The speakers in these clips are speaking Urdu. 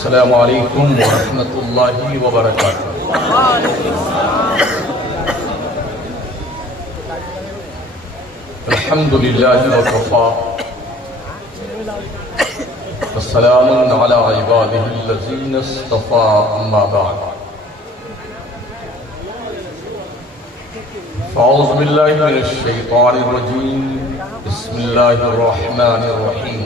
السلام علیکم ورحمۃ اللہ وبرکاتہ۔ الحمد للہ وکفی والسلام علی عبادہ الذین اصطفی، اما بعد فاعوذ باللہ من الشیطان الرجیم، بسم اللہ الرحمن الرحیم۔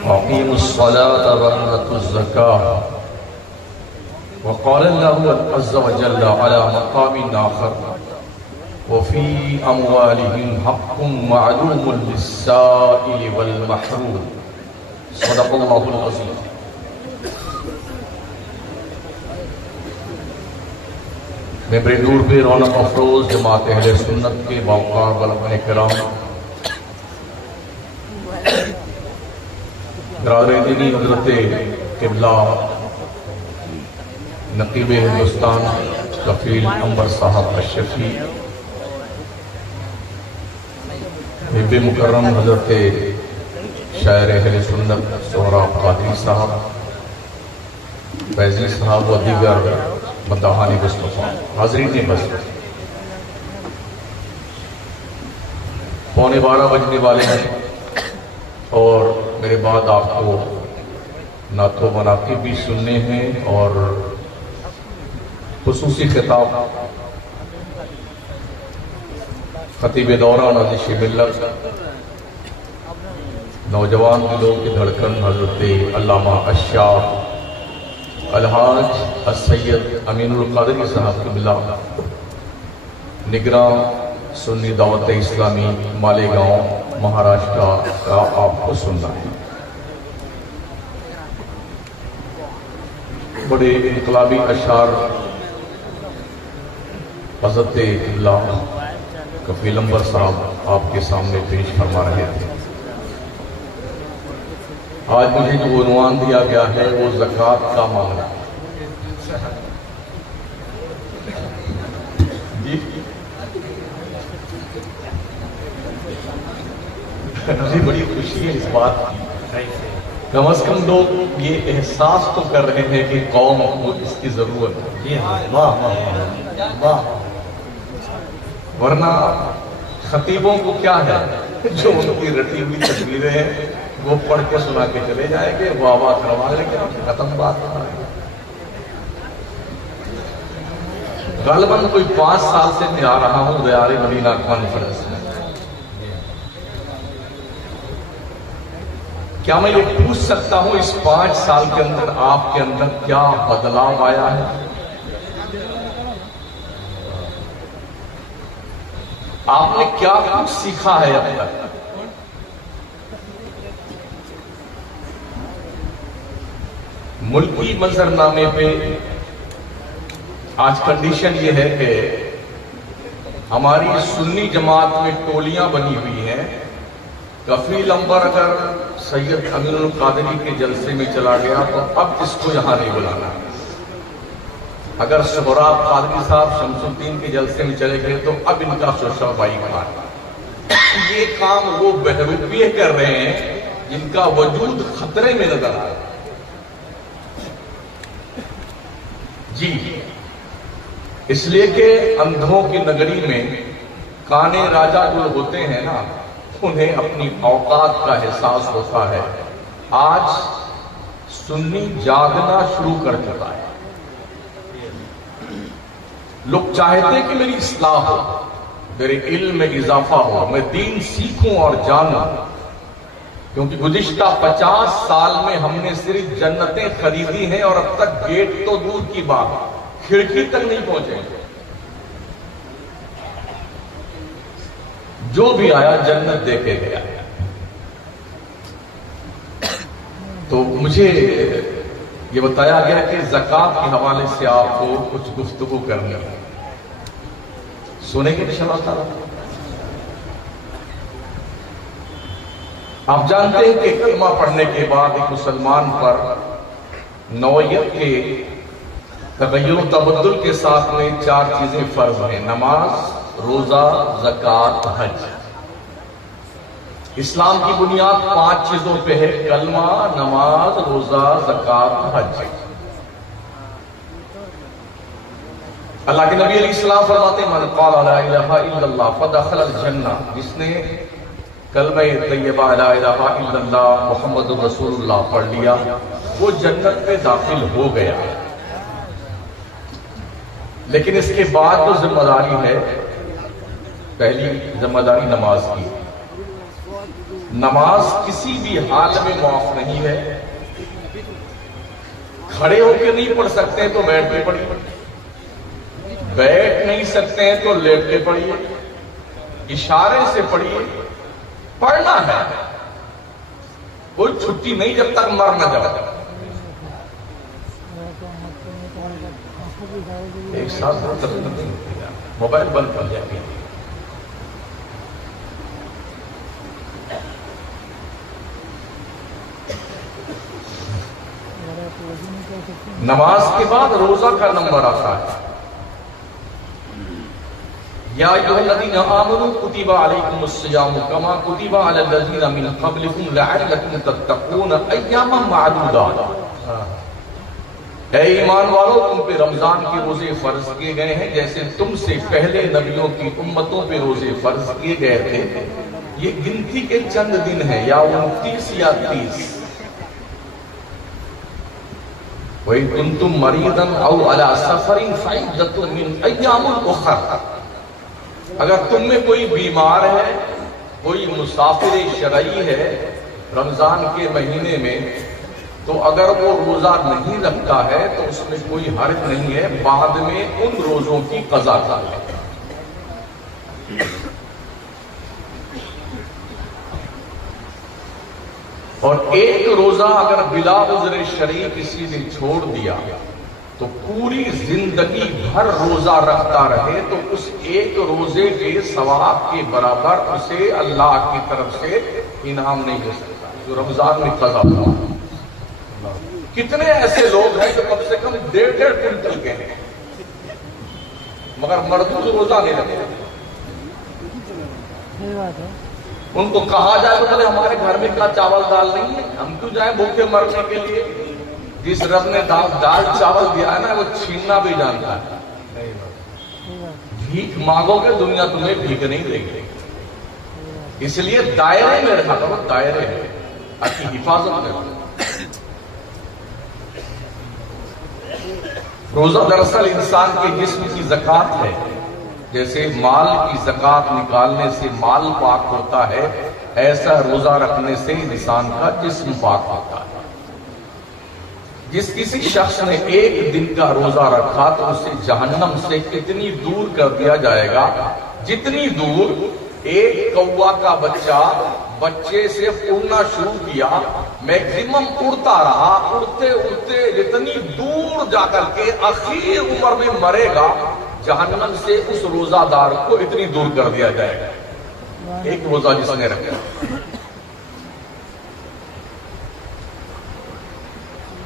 وَأَقِيمُوا الصَّلَاةَ وَآتُوا الزَّكَاةَ۔ وقال الله عز وجل على مقام آخر: وفي أموالهم حق معلوم للسائل والمحروم۔ صدق الله العظيم۔ ممبر نور پہ رونق افروز جماعت اہل سنت کے باوقار علماء کرام، برادر دینی حضرت قبلہ نقیب ہندوستان کفیل انور صاحب اشرفی، حب مکرم حضرت شاعر اہل سنت سہراب قادری صاحب، فیضی صاحب و دیگر مداحان مصطفیٰ، حاضرین بس، 11:15 بجنے والے ہیں اور میرے بعد آپ کو نعت و مناقب بھی سننے ہیں اور خصوصی خطاب خطیب دورہ نازش ملت، نوجوان دلوں کی دھڑکن حضرت علامہ الشاہ الحاج السید امین القادری صاحب قبلہ، نگراں سنی دعوت اسلامی مالیگاؤں مہاراشٹر کا آپ کو سننا ہے۔ بڑے انقلابی اشعار حضرت قبلہ کفیل انور صاحب آپ کے سامنے پیش فرما رہے تھے۔ آج مجھے جو عنوان دیا گیا ہے وہ زکوٰۃ کا معاملہ ہے۔ مجھے بڑی خوشی ہے اس بات کی، کم از کم لوگ یہ احساس تو کر رہے ہیں کہ قوم کو اس کی ضرورت ہے، ورنہ خطیبوں کو کیا ہے، جو ان کی رٹی ہوئی تصویریں ہیں وہ پڑھ کے سنا کے چلے جائیں گے، واہ واہ کروا لیں گے، ختم بات۔ غالباً کوئی 5 سال سے میں آ رہا ہوں دیار مدینہ کانفرنس میں۔ کیا میں یہ پوچھ سکتا ہوں اس 5 سال کے اندر آپ کے اندر کیا بدلاؤ آیا ہے؟ آپ نے کیا کچھ سیکھا ہے اب تک؟ ملکی منظرنامے پہ آج کنڈیشن یہ ہے کہ ہماری سنی جماعت میں ٹولیاں بنی ہوئی ہیں۔ کفیل انور اگر سید امین القادری کے جلسے میں چلا گیا تو اب اس کو یہاں نہیں بلانا، اگر سہراب قادری صاحب شمس الدین کے جلسے میں چلے گئے تو اب ان کا شوشہ بائی کھانا۔ یہ کام وہ بہروپیے کر رہے ہیں جن کا وجود خطرے میں نظر آئے۔ جی، اس لیے کہ اندھوں کی نگری میں کانے راجہ جو ہوتے ہیں نا، انہیں اپنی اوقات کا احساس ہوتا ہے۔ آج سنی جاگنا شروع کر چکا ہے، لوگ چاہتے ہیں کہ میری اصلاح ہو، میرے علم میں اضافہ ہو، میں دین سیکھوں اور جانوں، کیونکہ گزشتہ 50 سال میں ہم نے صرف جنتیں خریدی ہیں اور اب تک گیٹ تو دور کی بات، کھڑکی تک نہیں پہنچے۔ جو بھی آیا جنت دے کے گیا۔ تو مجھے یہ بتایا گیا کہ زکوٰۃ کے حوالے سے آپ کو کچھ گفتگو کرنی ہے، سنیں گے انشاءاللہ تعالیٰ۔ آپ جانتے ہیں کہ کلمہ پڑھنے کے بعد ایک مسلمان پر نوعیت کے تغیر و تبدل کے ساتھ میں 4 چیزیں فرض ہیں: نماز، روزہ، زکوٰۃ، حج۔ اسلام کی بنیاد 5 چیزوں پہ ہے: کلمہ، نماز، روزہ، زکوٰۃ، حج۔ اللہ کے نبی علیہ السلام فرماتے ہیں: من قال لا الہ الا اللہ فدخل الجنہ، جس نے کلمہ طیبہ لا الہ الا اللہ محمد رسول اللہ پڑھ لیا وہ جنت میں داخل ہو گیا۔ لیکن اس کے بعد تو ذمہ داری ہے، پہلی ذمہ داری نماز کی۔ نماز کسی بھی حال میں معاف نہیں ہے۔ کھڑے ہو کے نہیں پڑھ سکتے تو بیٹھ کے پڑھیے، بیٹھ نہیں سکتے ہیں تو لیٹ کے پڑھیے، اشارے سے پڑھیے، پڑھنا ہے۔ کوئی چھٹی نہیں جب تک مر نہ جائے۔ ایک ساتھ موبائل بند کر جائے۔ نماز کے بعد روزہ کا نمبر آتا ہے۔ یا ایھا الذین آمنوا کتب علیکم الصیام کما کتب علی الذین من قبلکم لعلکم تتقون ایاما معدودات۔ اے ایمان والو، تم پہ رمضان کے روزے فرض کیے گئے ہیں جیسے تم سے پہلے نبیوں کی امتوں پہ روزے فرض کیے گئے تھے۔ یہ گنتی کے چند دن ہیں، یا 29 یا 30۔ وَإِن كُنتُم مَّرِيضًا أَوْ عَلَىٰ سَفَرٍ فَعِدَّةٌ مِّنْ أَيَّامٍ أُخَرَ۔ اگر تم میں کوئی بیمار ہے، کوئی مسافر شرعی ہے رمضان کے مہینے میں، تو اگر وہ روزہ نہیں رکھتا ہے تو اس میں کوئی حرج نہیں ہے، بعد میں ان روزوں کی قضا کر لے۔ اور ایک روزہ اگر بلا عذر شرعی کسی نے چھوڑ دیا تو پوری زندگی بھر روزہ رکھتا رہے تو اس ایک روزے کے ثواب کے برابر اسے اللہ کی طرف سے انعام نہیں دے سکتا جو رمضان میں قضا ہوا۔ کتنے ایسے لوگ ہیں جو کم سے کم 1.5 کنٹل کے ہیں مگر مردود روزہ نہیں رکھتے۔ ان کو کہا جائے تو ہمارے گھر میں کیا چاول دال نہیں ہے، ہم کیوں جائیں بھوکے مرنے کے لیے؟ جس رب نے دال چاول دیا ہے نا وہ چھیننا بھی جانتا ہے۔ بھیک مانگو گے دنیا تمہیں بھیک نہیں دے گی، اس لیے دائرے میں رکھا کرو، دائرے میں اپنی حفاظت کرو۔ روزہ دراصل انسان کے جسم کی زکوٰۃ ہے، جیسے مال کی زکوٰۃ نکالنے سے مال پاک ہوتا ہے، ایسا روزہ رکھنے سے انسان کا جسم پاک ہوتا ہے۔ جس کسی شخص نے ایک دن کا روزہ رکھا تو اسے جہنم سے اتنی دور کر دیا جائے گا جتنی دور ایک کوا کا بچے سے اڑنا شروع کیا، میکسیمم اڑتا رہا، اڑتے اڑتے جتنی دور جا کر کے اخیر عمر میں مرے گا، جہنم سے اس روزہ دار کو اتنی دور کر دیا جائے گا ایک روزہ جس نے رکھا۔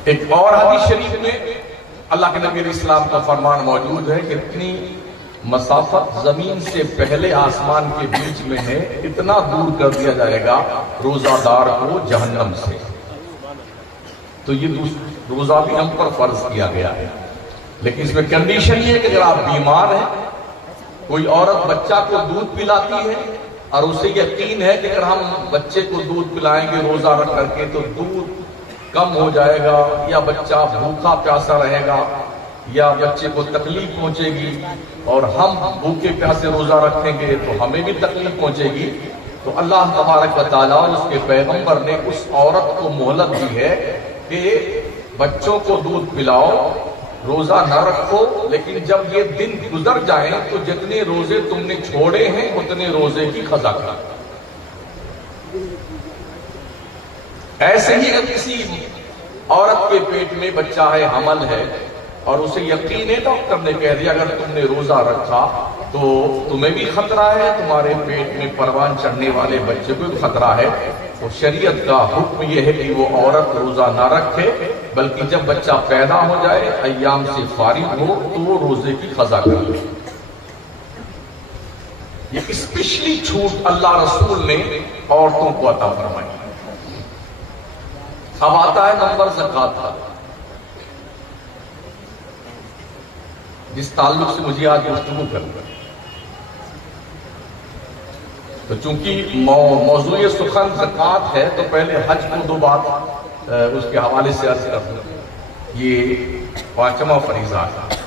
ایک اور حدیث شریف میں اللہ کے نبی علیہ السلام کا فرمان موجود ہے کہ اتنی مسافت زمین سے پہلے آسمان کے بیچ میں ہے، اتنا دور کر دیا جائے گا روزہ دار کو جہنم سے۔ تو یہ روزہ بھی ہم پر فرض کیا گیا ہے، لیکن اس میں کنڈیشن یہ ہے کہ اگر آپ بیمار ہیں، کوئی عورت بچہ کو دودھ پلاتی ہے اور اسے یقین ہے کہ اگر ہم بچے کو دودھ پلائیں گے روزہ رکھ کر کے تو دودھ کم ہو جائے گا، یا بچہ بھوکا پیاسا رہے گا، یا بچے کو تکلیف پہنچے گی، اور ہم بھوکے پیاسے روزہ رکھیں گے تو ہمیں بھی تکلیف پہنچے گی، تو اللہ تبارک و تعالیٰ اور اس کے پیغمبر نے اس عورت کو مہلت دی ہے کہ بچوں کو دودھ پلاؤ، روزہ نہ رکھو، لیکن جب یہ دن گزر جائیں تو جتنے روزے تم نے چھوڑے ہیں اتنے روزے کی قضا کرو۔ ایسے ہی اگر کسی عورت کے پیٹ میں بچہ ہے، حمل ہے، اور اسے یقین ہے ڈاکٹر نے کہہ دیا اگر تم نے روزہ رکھا تو تمہیں بھی خطرہ ہے، تمہارے پیٹ میں پروان چڑھنے والے بچے کو بھی خطرہ ہے، تو شریعت کا حکم یہ ہے کہ وہ عورت روزہ نہ رکھے، بلکہ جب بچہ پیدا ہو جائے، ایام سے فارغ ہو تو وہ روزے کی قضا کرے۔ یہ اسپیشلی چھوٹ اللہ رسول نے عورتوں کو عطا فرمائی۔ اب آتا ہے نمبر زکوٰۃ کا، جس تعلق سے مجھے آج گفتگو کرنا ہے۔ تو چونکہ موضوع سخن زکوٰۃ ہے تو پہلے حج کو دو بات اس کے حوالے سے عرض کر دوں۔ یہ پانچواں فریضہ ہے۔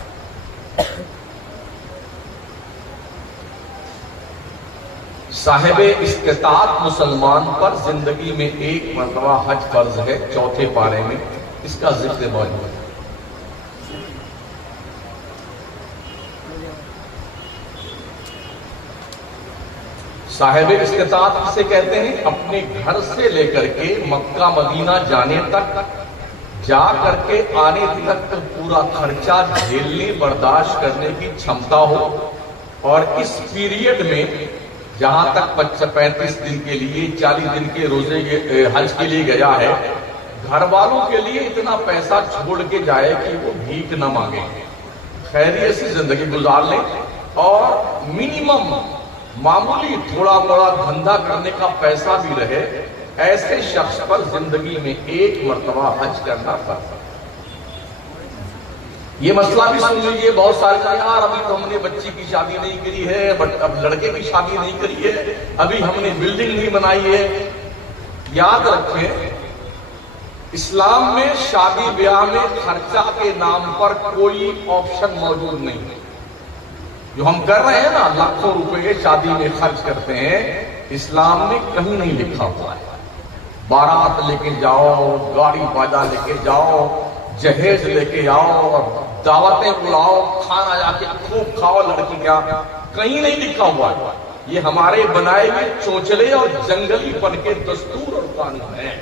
صاحب استطاعت مسلمان پر زندگی میں ایک مرتبہ حج فرض ہے، چوتھے پارے میں اس کا ذکر موجود ہے۔ صاحب استطاعت کسے کہتے ہیں؟ اپنے گھر سے لے کر کے مکہ مدینہ جانے تک، جا کر کے آنے تک پورا خرچہ جھیلنے برداشت کرنے کی چھمتا ہو، اور اس پیریڈ میں جہاں تک 35 دن کے لیے 40 دن کے روزے حج کے لیے گیا ہے، گھر والوں کے لیے اتنا پیسہ چھوڑ کے جائے کہ وہ بھیک نہ مانگے، خیریت سے زندگی گزار لیں، اور منیمم معمولی تھوڑا بڑا دھندا کرنے کا پیسہ بھی رہے، ایسے شخص پر زندگی میں ایک مرتبہ حج کرنا فرض ہے۔ یہ مسئلہ بھی سن لیجیے، بہت سارے یار ابھی تو ہم نے بچی کی شادی نہیں کری ہے، بٹ اب لڑکے کی شادی نہیں کری ہے، ابھی ہم نے بلڈنگ نہیں بنائی ہے۔ یاد رکھیں، اسلام میں شادی بیاہ میں خرچہ کے نام پر کوئی آپشن موجود نہیں ہے۔ جو ہم کر رہے ہیں نا، لاکھوں روپے شادی میں خرچ کرتے ہیں، اسلام میں کہیں نہیں لکھا ہوا ہے۔ بارات لے کے جاؤ، گاڑی باجا لے کے جاؤ، جہیز لے کے آؤ، اور دعوتیں بلاؤ، کھانا جا کے خوب کھاؤ، لڑکی کیا، کہیں نہیں لکھا ہوا ہے۔ یہ ہمارے بنائے ہوئے چونچلے اور جنگلی پن کے دستور اور قانون ہیں۔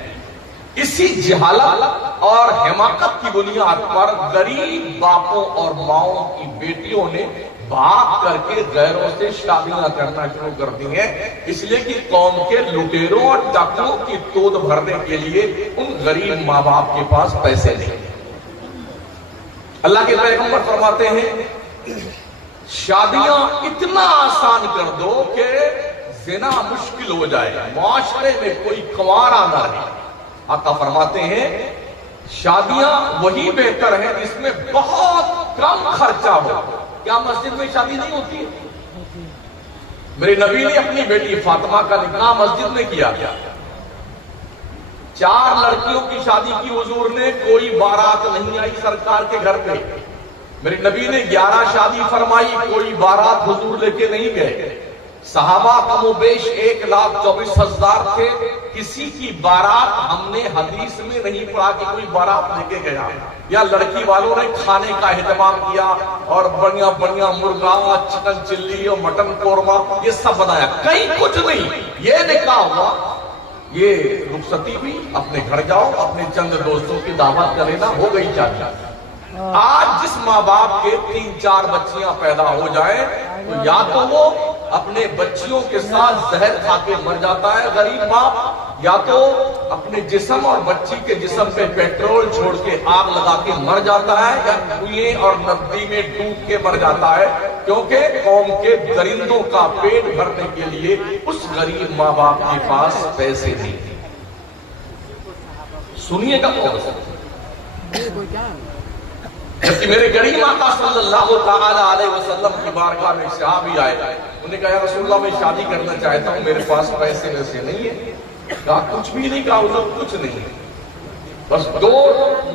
اسی جہالت اور حماقت کی بنیاد پر غریب باپوں اور ماؤں کی بیٹیوں نے بھاگ کر کے غیروں سے شادیاں کرنا شروع کر دی ہیں، اس لیے کہ قوم کے لٹیروں اور ڈاکوؤں کی تود بھرنے کے لیے ان غریب ماں باپ کے پاس پیسے نہیں۔ اللہ کے پیغمبر فرماتے ہیں، شادیاں اتنا آسان کر دو کہ زنا مشکل ہو جائے، معاشرے میں کوئی کنوارا نہ رہے۔ آقا فرماتے ہیں، شادیاں وہی بہتر ہیں جس میں بہت کم خرچہ ہو۔ کیا مسجد میں شادی نہیں ہوتی ہے؟ میرے نبی نے اپنی بیٹی فاطمہ کا نکاح مسجد میں کیا، 4 لڑکیوں کی شادی کی حضور نے، کوئی بارات نہیں آئی سرکار کے گھر پہ۔ میرے نبی نے 11 شادی فرمائی، کوئی بارات حضور لے کے نہیں گئے۔ صحابہ کم و بیش 1,24,000 تھے، کسی کی بارات ہم نے حدیث میں نہیں پڑھا کہ کوئی بارات لے کے گیا، یا لڑکی والوں نے کھانے کا اہتمام کیا اور بڑھیا بڑھیا مرغا، چکن چلی اور مٹن قورمہ یہ سب بنایا، کہیں کچھ نہیں۔ یہ نکاح ہوا، یہ رخصتی بھی، اپنے گھر جاؤ، اپنے چند دوستوں کی دعوت کر لینا، ہو گئی شادی۔ آج جس ماں باپ کے 3-4 بچیاں پیدا ہو جائیں تو یا تو وہ اپنے بچیوں کے ساتھ زہر کھا کے مر جاتا ہے غریب باپ، یا تو اپنے جسم اور بچی کے جسم پہ پیٹرول چھوڑ کے آگ لگا کے مر جاتا ہے، یا کنویں اور ندی میں ڈوب کے مر جاتا ہے، کیونکہ قوم کے درندوں کا پیٹ بھرنے کے لیے اس غریب ماں باپ کے پاس پیسے نہیں۔ سنیے گا جبکہ میرے کریم آقا صلی اللہ تعالی علیہ وسلم کی بارگاہ میں صحابی آئے، انہوں نے کہا یا رسول اللہ میں شادی کرنا چاہتا ہوں، میرے پاس پیسے ویسے نہیں ہیں۔ کہا کچھ بھی نہیں، کہا حضور کچھ نہیں ہے، بس 2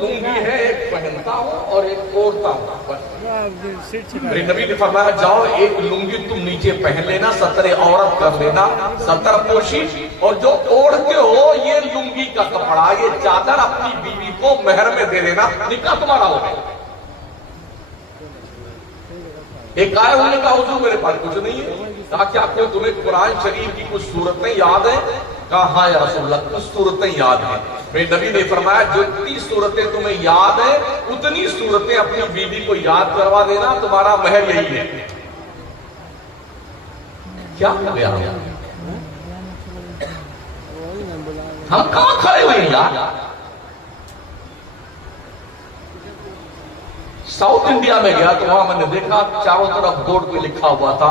لنگی ہے، ایک پہنتا ہوں اور ایک اوڑھتا ہوں۔ میرے نبی نے فرمایا جاؤ، ایک لنگی تم نیچے پہن لینا، ستر عورت کر لینا، ستر پوشی، اور جو اوڑھتے ہو یہ لنگی کا کپڑا، یہ چادر اپنی بیوی کو مہر میں دے دینا، نکاح تمہارا ہو گیا۔ ایک آئے انہوں نے کہا حضور میرے پاس کچھ نہیں ہے۔ کہا کیا کوئی تمہیں قرآن شریف کی کچھ صورتیں یاد ہیں؟ کہا ہاں یا رسول اللہ کچھ صورتیں یاد ہیں۔ میرے نبی نے فرمایا جتنی صورتیں تمہیں یاد ہیں اتنی صورتیں اپنی بیوی کو یاد کروا دینا، تمہارا مہر یہی ہے۔ کیا ہو گیا ہم کہاں کھڑے ہوئے ہیں یار؟ ساؤتھ انڈیا میں گیا تو وہاں میں نے دیکھا چاروں طرف بورڈ پہ لکھا ہوا تھا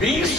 20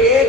1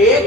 1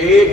1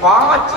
5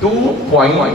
2.50,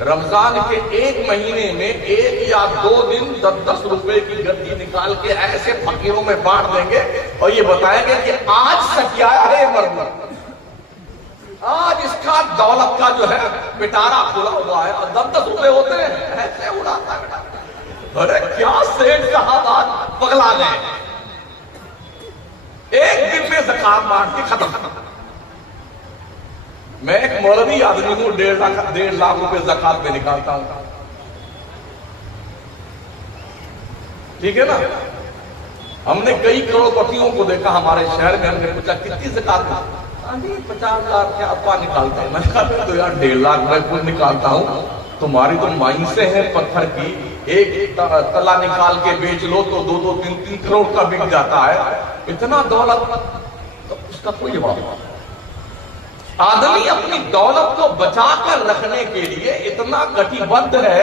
رمضان کے ایک مہینے میں 1 یا 2 دن 10-10 روپے کی گدی نکال کے ایسے فقیروں میں بانٹ دیں گے اور یہ بتائیں گے کہ آج سکیایا ہے مرد، آج اس کا دولت کا جو ہے پٹارا کھلا ہوا ہے اور 10-10 روپے ہوتے ہیں ایسے اڑاتا ہے۔ ارے کیا سیٹ صاحب آج پگلا گئے، ایک دن میں زکات بانٹ کے ختم۔ میں ایک مولوی آدمی ہوں، 1.5 لاکھ روپے زکات میں نکالتا ہوں، ٹھیک ہے نا؟ ہم نے کئی کروڑپتیوں کو دیکھا ہمارے شہر میں، ہم نے پوچھا کتنی زکات میں؟ 50,000 کے ابا نکالتے ہیں۔ میں نے کہا تو یار 1.5 لاکھ میں خود نکالتا ہوں، تمہاری تو مائنسیں ہیں پتھر کی، ایک تلا نکال کے بیچ لو تو 2-2, 3-3 کروڑ کا بک جاتا ہے، اتنا دولت، تو اس کا کوئی جواب نہیں۔ آدمی اپنی دولت کو بچا کر رکھنے کے لیے اتنا گٹی بند ہے،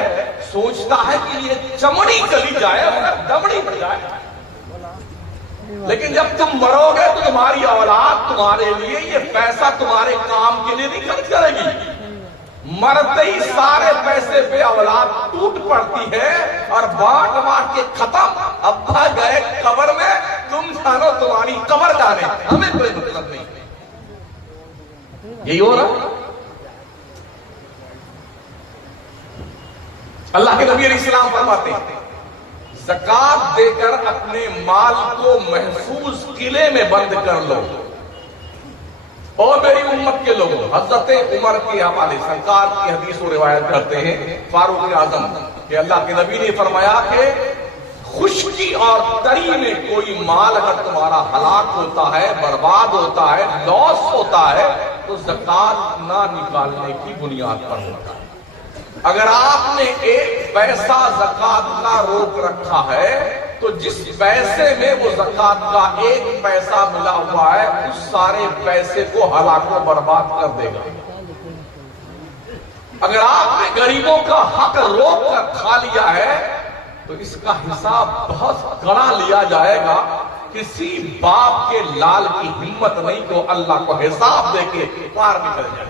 سوچتا ہے کہ یہ چمڑی چلی جائے مگر دمڑی بڑھ جائے، لیکن جب تم مرو گے تو تمہاری اولاد تمہارے لیے یہ پیسہ تمہارے کام کے لیے نہیں خرچ کرے گی۔ مرتے ہی سارے پیسے پہ اولاد ٹوٹ پڑتی ہے اور بانٹ بانٹ کے ختم، ابا گئے قبر میں، تم جانو تمہاری قبر جانے، ہمیں کوئی مطلب نہیں۔ یہی ہو رہا۔ اللہ کے نبی علیہ السلام فرماتے ہیں زکات دے کر اپنے مال کو محفوظ قلعے میں بند کر لو۔ اور میری امت کے لوگوں، حضرت عمر کے حوالے سرکار کی حدیث و روایت کرتے ہیں فاروق اعظم کہ اللہ کے نبی نے فرمایا کہ خشکی اور تری میں کوئی مال اگر تمہارا ہلاک ہوتا ہے، برباد ہوتا ہے، لاس ہوتا ہے تو زکات نہ نکالنے کی بنیاد پر ہوتا ہے۔ اگر آپ نے ایک پیسہ زکات کا روک رکھا ہے تو جس پیسے میں وہ زکات کا ایک پیسہ ملا ہوا ہے اس سارے پیسے کو ہلاک و برباد کر دے گا۔ اگر آپ نے غریبوں کا حق روک کر کھا لیا ہے تو اس کا حساب بہت کڑا لیا جائے گا۔ کسی باپ کے لال کی ہمت نہیں کو اللہ کو حساب دے کے پار نکل جائے۔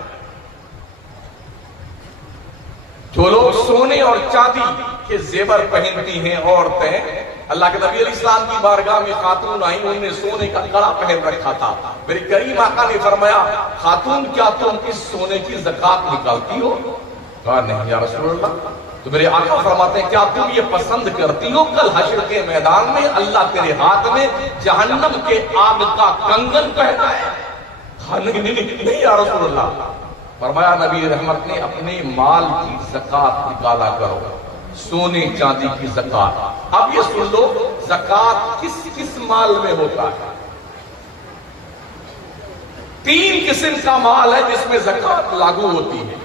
جو لوگ سونے اور چاندی کے زیور پہنتی ہیں عورتیں، اللہ کے نبی علیہ السلام کی بارگاہ میں خاتون آئیں، انہوں نے سونے کا کڑا پہن رکھا تھا۔ میرے کریم آقا نے فرمایا خاتون کیا تم اس سونے کی زکات نکالتی ہو؟ کہا نہیں یا رسول اللہ۔ تو میرے آقا فرماتے ہیں کیا تم یہ پسند کرتی ہو کل حشر کے میدان میں اللہ تیرے ہاتھ میں جہنم کے آگ کا کنگن پہنائے؟ کہا نہیں یا رسول اللہ۔ فرمایا نبی رحمت نے اپنے مال کی زکات نکالا کرو، سونے چاندی کی زکات۔ اب یہ سن لو زکات کس کس مال میں ہوتا ہے؟ 3 قسم کا مال ہے جس میں زکات لاگو ہوتی ہے۔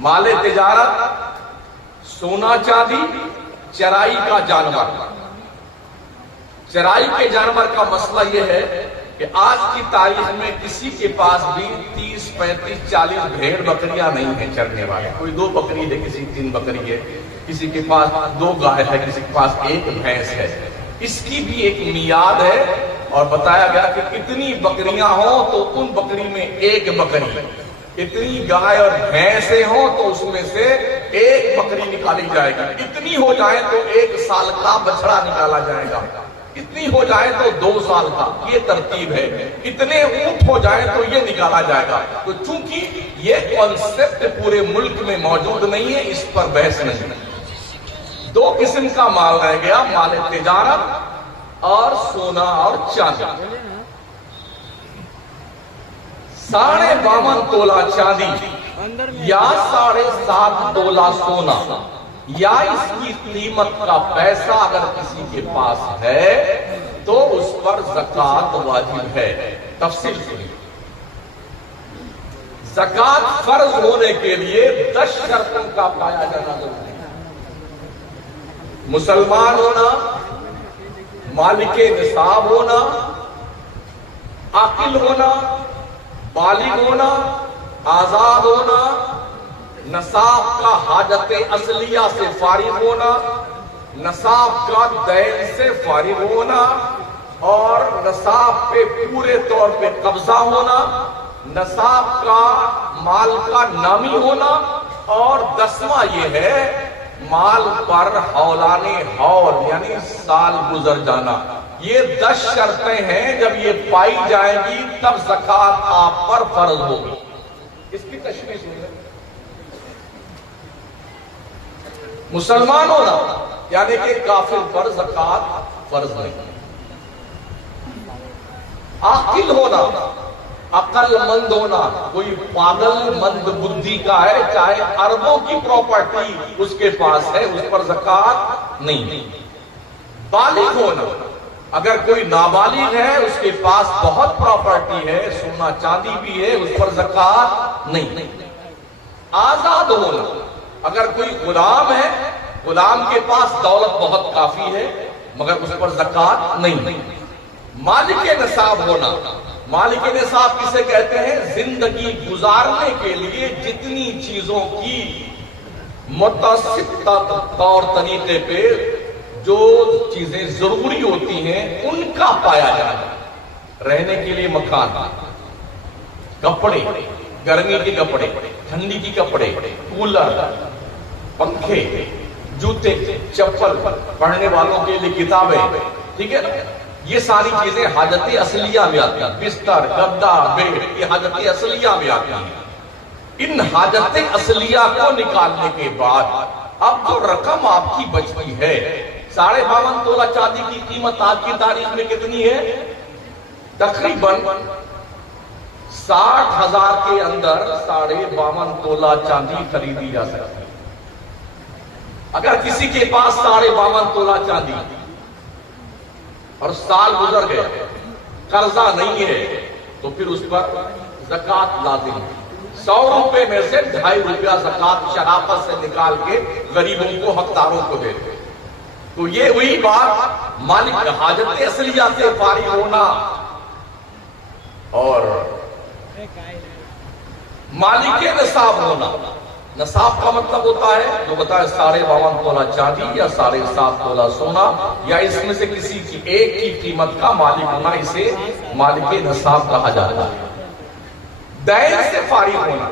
مال تجارت، سونا چاندی، چرائی کا جانور۔ چرائی کے جانور کا مسئلہ یہ ہے کہ آج کی تاریخ میں کسی کے پاس بھی 30, 35, 40 بھیڑ بکریاں نہیں ہیں چرنے والے۔ کوئی 2 بکری ہے، کسی 3 بکری ہے، کسی کے پاس 2 گائے ہے، کسی کے پاس 1 بھینس ہے۔ اس کی بھی ایک میعاد ہے اور بتایا گیا کہ اتنی بکریاں ہوں تو ان بکری میں 1 بکری، اتنی گائے اور بھینسیں ہوں تو اس میں سے 1 بکری نکالی جائے گی، اتنی ہو جائے تو 1 سال کا بچڑا نکالا جائے گا، اتنی ہو جائے تو 2 سال کا، یہ ترتیب ہے۔ اتنے اونٹ ہو جائے تو یہ نکالا جائے گا۔ تو چونکہ یہ کانسیپٹ پورے ملک میں موجود نہیں ہے اس پر بحث نہیں۔ 2 قسم کا مال رہ گیا، مال تجارت اور سونا اور چاندی۔ 52.5 تولہ چاندی یا 7.5 تولہ سونا یا اس کی قیمت کا پیسہ اگر کسی کے پاس ہے تو اس پر زکات واجب ہے۔ تفصیل سنیے۔ زکات فرض ہونے کے لیے 10 شرطوں کا پایا جانا ضروری ہے۔ مسلمان ہونا، مالک نصاب ہونا، عاقل ہونا، بالغ ہونا، آزاد ہونا، نصاب کا حاجت اصلیہ سے فارغ ہونا، نصاب کا دین سے فارغ ہونا اور نصاب پہ پورے طور پہ قبضہ ہونا، نصاب کا مال کا نامی ہونا اور 10واں یہ ہے مال پر حولانے حول یعنی سال گزر جانا. یہ 10 شرطیں ہیں، جب یہ پائی جائیں گی تب زکوٰۃ آپ پر فرض ہوگی. اس کی تشریح سنیں. مسلمان ہونا یعنی کہ کافر پر زکوٰۃ فرض نہیں. عاقل ہونا، عقل مند ہونا، کوئی پاگل مند بدھی کا ہے چاہے اربوں کی پراپرٹی اس کے پاس ہے اس پر زکوٰۃ نہیں. بالغ ہونا، اگر کوئی نابالغ ہے اس کے پاس بہت پراپرٹی ہے سونا چاندی بھی ہے اس پر زکوٰۃ نہیں. آزاد ہونا، اگر کوئی غلام ہے غلام کے پاس دولت بہت کافی ہے مگر اس پر زکوٰۃ نہیں. مالک نصاب ہونا، مالک نصاب کسے کہتے ہیں؟ زندگی گزارنے کے لیے جتنی چیزوں کی متوسط طور طریقے پہ جو چیزیں ضروری ہوتی ہیں ان کا پایا جانا. رہنے کے لیے مکان، کپڑے، گرمی کے کپڑے، ٹھنڈی کی کپڑے، کولر، پنکھے، جوتے، چپل، پڑھنے والوں کے لیے کتابیں، ٹھیک ہے نا؟ یہ ساری چیزیں حاجت اصلیہ میں آتی ہیں. بستر، گدا، بیڈ، یہ حاجت اصلیہ میں آتی ہیں. ان حاجت اصلیہ کو نکالنے کے بعد اب جو رقم آپ کی بچتی ہے 52.5 تولہ چاندی کی قیمت آج کی تاریخ میں کتنی ہے؟ تقریباً 60,000 کے اندر 52.5 تولہ چاندی خریدی جا سکتی ہے. اگر کسی کے پاس 52.5 تولہ چاندی اور سال گزر گیا قرضہ نہیں ہے تو پھر اس پر زکوٰۃ لازم ہے. 100 روپے میں سے 2.5 روپیہ زکوٰۃ شرافت سے نکال کے غریبوں کو، حقداروں کو دے دے. تو یہ وہی بات مالک حاجت اصلیہ سے فارغ ہونا اور مالک نصاب ہونا. نصاب کا مطلب ہوتا ہے جو بتائے 52.5 تولہ چاندی یا 7.5 تولہ سونا یا اس میں سے کسی کی ایک کی قیمت کا مالک ہونا، اسے مالک نصاب کہا جاتا ہے. دین سے فارغ ہونا،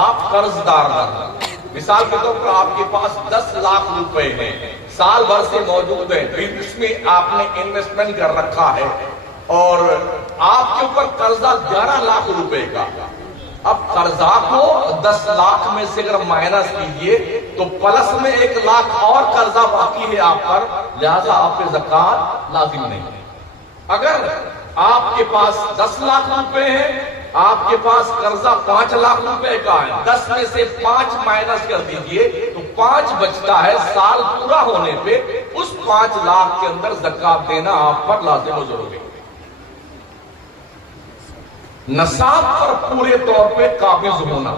آپ قرض دار نہ. مثال کے طور پر آپ کے پاس 10 لاکھ روپے ہیں، سال بھر سے موجود ہیں، اس میں آپ نے انویسٹمنٹ کر رکھا ہے اور آپ کے اوپر قرضہ 11 لاکھ روپے کا. اب قرضہ کو 10 لاکھ میں سے اگر مائنس کیجئے تو پلس میں 1 لاکھ اور قرضہ باقی ہے آپ پر، لہذا آپ پہ زکوٰۃ لازم نہیں ہے. اگر آپ کے پاس 10 لاکھ روپے ہیں، آپ کے پاس قرضہ 5 لاکھ روپے کا ہے، 10 میں سے 5 مائنس کر دیجئے تو 5 بچتا ہے. سال پورا ہونے پہ اس 5 لاکھ کے اندر زکوٰۃ دینا آپ پر لازم و ضروری ہے. نصاب پر پورے طور پہ قابض ہونا،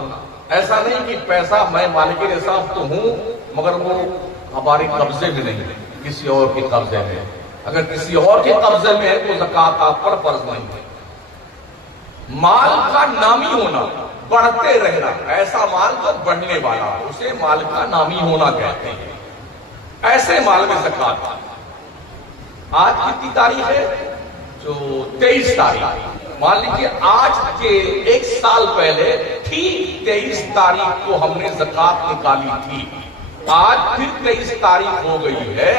ایسا نہیں کہ پیسہ میں مالک نصاب تو ہوں مگر وہ ہمارے قبضے میں نہیں، کسی اور کے قبضے میں. اگر کسی اور کے قبضے میں ہے تو زکوٰۃ آپ پر فرض نہیں ہے. مال کا نامی ہونا، بڑھتے رہنا، ایسا مال جو بڑھنے والا ہے اسے مال کا نامی ہونا کہتے ہیں. ایسے مال میں زکوٰۃ. آج کتنی تاریخ ہے؟ جو 23 تاریخ. مان لیجیے آج کے 1 سال پہلے ٹھیک 23 تاریخ کو ہم نے زکوٰۃ نکالی تھی. آج پھر 23 تاریخ ہو گئی ہے،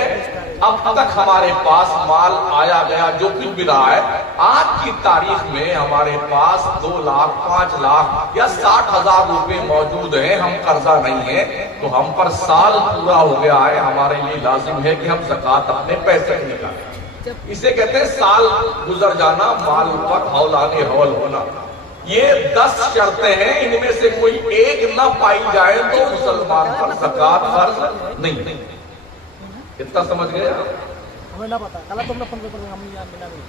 اب تک ہمارے پاس مال آیا گیا جو کچھ بھی رہا ہے. آج کی تاریخ میں ہمارے پاس 2 لاکھ 5 لاکھ یا 60,000 روپے موجود ہیں، ہم قرضہ نہیں ہے تو ہم پر سال پورا ہو گیا ہے، ہمارے لیے لازم ہے کہ ہم زکوٰۃ اپنے پیسے نکالیں. اسے کہتے ہیں سال گزر جانا، مال پر حولانے حول ہونا. یہ 10 شرطیں ہیں، ان میں سے کوئی ایک نہ پائی جائے تو مسلمان پر زکوٰۃ فرض نہیں. اتنا سمجھ گئے؟ ہمیں نہ پتا، کل تم نے فون کر کے ہم یاد ملا نہیں.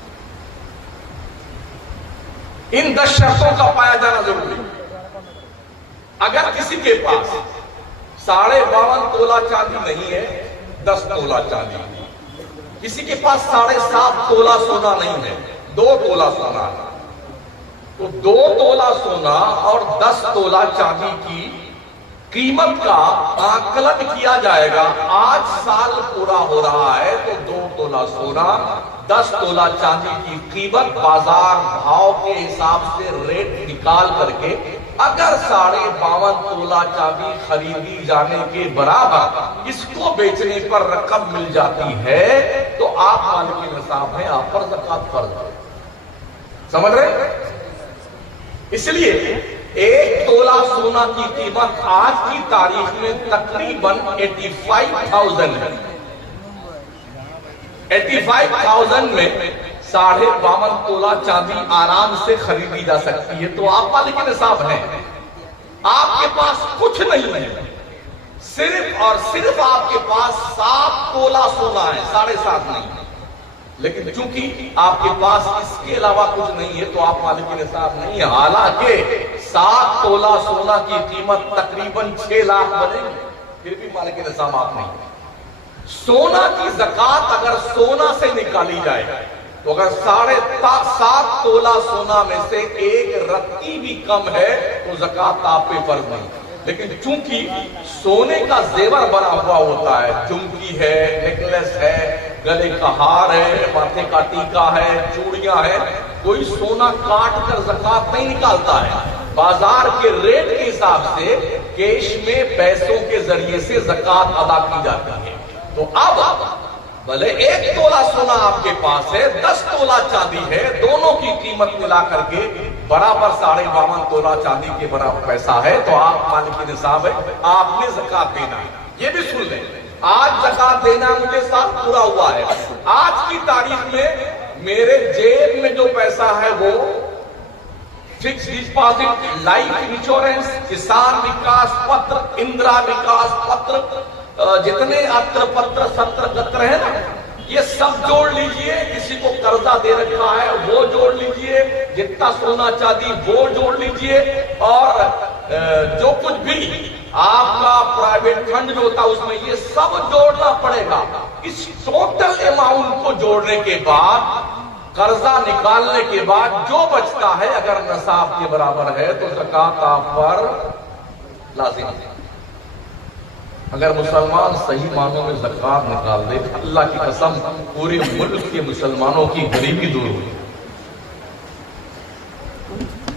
ان 10 شرطوں کا پایا جانا ضروری. اگر کسی کے پاس 52.5 تولہ چاندی نہیں ہے، 10 تولہ چاندی. کسی کے پاس 7.5 تولہ سونا نہیں ہے، 2 تولہ سونا ہے، تو 2 تولہ سونا اور 10 تولہ چاندی کی قیمت کا آکلن کیا جائے گا. آج سال پورا ہو رہا ہے تو 2 تولہ سونا 10 تولہ چاندی کی قیمت بازار بھاؤ کے حساب سے ریٹ نکال کر کے اگر 52.5 تولہ چاندی خریدی جانے کے برابر اس کو بیچنے پر رقم مل جاتی ہے تو آپ مالک نصاب ہیں، آپ پر زکوٰۃ فرض ہے۔ سمجھ رہے؟ اس لیے 1 تولہ سونا کی قیمت آج کی تاریخ میں تقریباً 85,000 ہے۔ 85,000 میں 52.5 تولہ چاندی آرام سے خریدی جا سکتی ہے، تو آپ مالک نصاب ہیں۔ آپ کے پاس کچھ نہیں ہے، صرف اور صرف آپ کے پاس 7 تولہ سونا ہے، 7.5 نہیں، لیکن چونکہ آپ کے پاس اس کے علاوہ کچھ نہیں ہے تو آپ مالک نصاب نہیں ہے، حالانکہ 7 تولہ سونا کی قیمت تقریباً 6 لاکھ بنے گی، پھر بھی مالک نصاب آپ نہیں۔ سونا کی زکوٰۃ اگر سونا سے نکالی جائے تو اگر 7.5 تولہ سونا میں سے 1 رتی بھی کم ہے تو زکوٰۃ آپ پہ فرض نہیں، لیکن چونکہ سونے کا زیور بنا ہوا ہوتا ہے، چمکی ہے، نیکلس ہے، گلے کا ہار ہے، ماتھے کا ٹیکا ہے، چوڑیاں ہیں، کوئی سونا کاٹ کر زکوٰۃ نہیں نکالتا ہے، بازار کے ریٹ کے حساب سے کیش میں پیسوں کے ذریعے سے زکوٰۃ ادا کی جاتی ہے۔ تو اب بھلے 1 تولہ سونا آپ کے پاس ہے، 10 تولہ چاندی ہے، دونوں کی قیمت ملا کر کے برابر 52.5 تولہ چاندی کے برابر پیسہ ہے تو آپ مالک نصاب ہے، آپ نے زکوٰۃ دینا ہے۔ یہ بھی سن لیں، آج زکوٰۃ دینا مجھے سال پورا ہوا ہے، آج کی تاریخ میں میرے جیب میں جو پیسہ ہے وہ فکس ڈپازٹ، لائف انشورنس، کسان وکاس پتر، اندرا وکاس پتر، جتنے اتر پتر ستر گتر ہیں نا، یہ سب جوڑ لیجئے، کسی کو قرضہ دے رکھا ہے وہ جوڑ لیجئے، جتنا سونا چاندی وہ جوڑ لیجئے، اور جو کچھ بھی آپ کا پرائیویٹ فنڈ جو ہوتا ہے اس میں یہ سب جوڑنا پڑے گا۔ اس ٹوٹل اماؤنٹ کو جوڑنے کے بعد، قرضہ نکالنے کے بعد جو بچتا ہے اگر نصاب کے برابر ہے تو زکوٰۃ آپ پر لازم ہے۔ اگر مسلمان صحیح معنوں میں زکوٰۃ نکال دے، اللہ کی قسم پورے ملک کے مسلمانوں کی غریبی دور ہوئی۔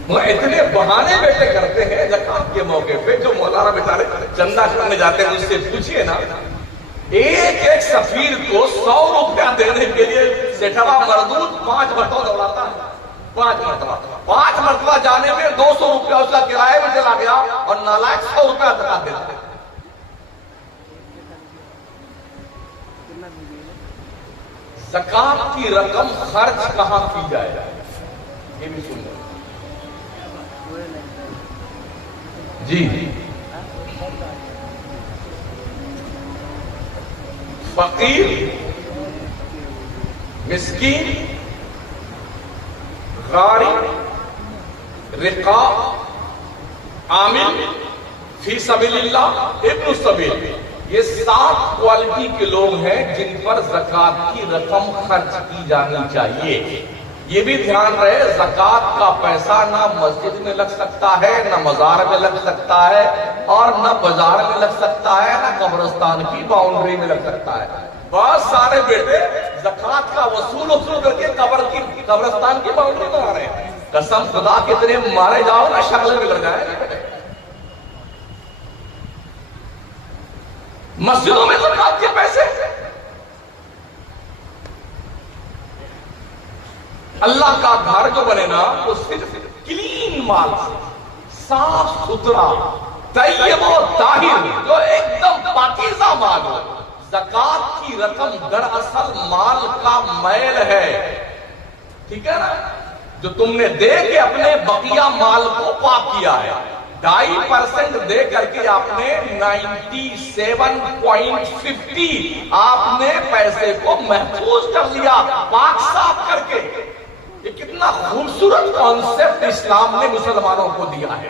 وہ اتنے بہانے بیٹے کرتے ہیں زکوٰۃ کے موقع پہ، جو مولانا بیچارے چندہ کرنے جاتے ہیں اس سے پوچھئے نا، ایک سفیر کو 100 روپیہ دینے کے لیے سیٹھوا مردود 5 مرتبہ دوڑاتا ہے، 5 مرتبہ جانے میں 200 روپیہ اس کا کرایہ میں چلا گیا اور نالائق 100 روپیہ زکوٰۃ دیتا ہے۔ زکوٰۃ کی رقم خرچ کہاں کی جائے گا یہ بھی سن لیں۔ جی فقیر، مسکین، غارب، رقاب، عامل، فی سبیل اللہ، ابن السبیل، یہ 7 کوالٹی کے لوگ ہیں جن پر زکوٰۃ کی رقم خرچ کی جانی چاہیے۔ یہ بھی دھیان رہے، زکوٰۃ کا پیسہ نہ مسجد میں لگ سکتا ہے، نہ مزار میں لگ سکتا ہے، اور نہ بازار میں لگ سکتا ہے، نہ قبرستان کی باؤنڈری میں لگ سکتا ہے۔ بہت سارے بیٹے زکوٰۃ کا وصول کر کے قبرستان کی باؤنڈری بنا رہے ہیں۔ قسم خدا کے اتنے مارے جاؤ نا شکل بگڑ جائے۔ مسجدوں میں زکوٰۃ کے پیسے، اللہ کا گھر جو بنے نا وہ صرف کلین مال سے، صاف ستھرا، طیب و طاہر، جو ایک دم پاکیزہ مال ہو۔ زکوٰۃ کی رقم دراصل مال کا میل ہے، ٹھیک ہے نا، جو تم نے دے کے اپنے بقیہ مال کو پاک کیا ہے۔ 2.5% دے کر کے آپ نے 97.50 آپ نے پیسے کو محفوظ کر لیا، پاک صاف کر کے۔ یہ کتنا خوبصورت کانسیپٹ اسلام نے مسلمانوں کو دیا ہے۔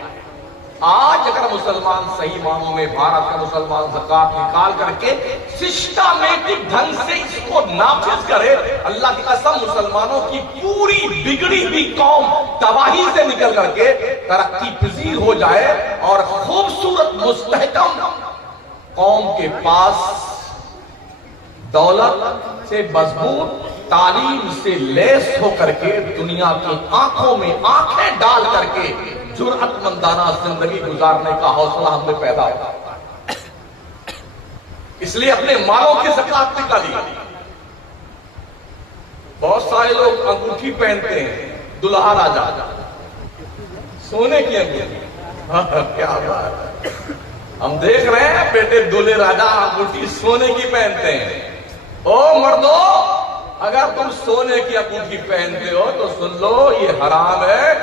آج اگر مسلمان صحیح معنوں میں، بھارت کا مسلمان زکوٰۃ نکال کر کے سسٹمیٹک ڈھنگ سے اس کو نافذ کرے، اللہ کی قسم مسلمانوں کی پوری بگڑی ہوئی قوم تباہی سے نکل کر کے ترقی پذیر ہو جائے، اور خوبصورت مستحکم قوم کے پاس دولت سے مضبوط، تعلیم سے لیس ہو کر کے، دنیا کی آنکھوں میں آنکھیں ڈال کر کے جرأت مندانہ زندگی گزارنے کا حوصلہ ہم میں پیدا ہوتا ہے. اس لیے اپنے مالوں کی زکات نکالی. بہت سارے لوگ انگوٹھی پہنتے ہیں, دلہا راجا سونے کی انگوٹھی. کیا بات ہے, ہم دیکھ رہے ہیں بیٹے دولہے راجا انگوٹھی سونے کی پہنتے ہیں. او مردو, اگر تم سونے کی انگوٹھی پہنتے ہو تو سن لو یہ حرام ہے.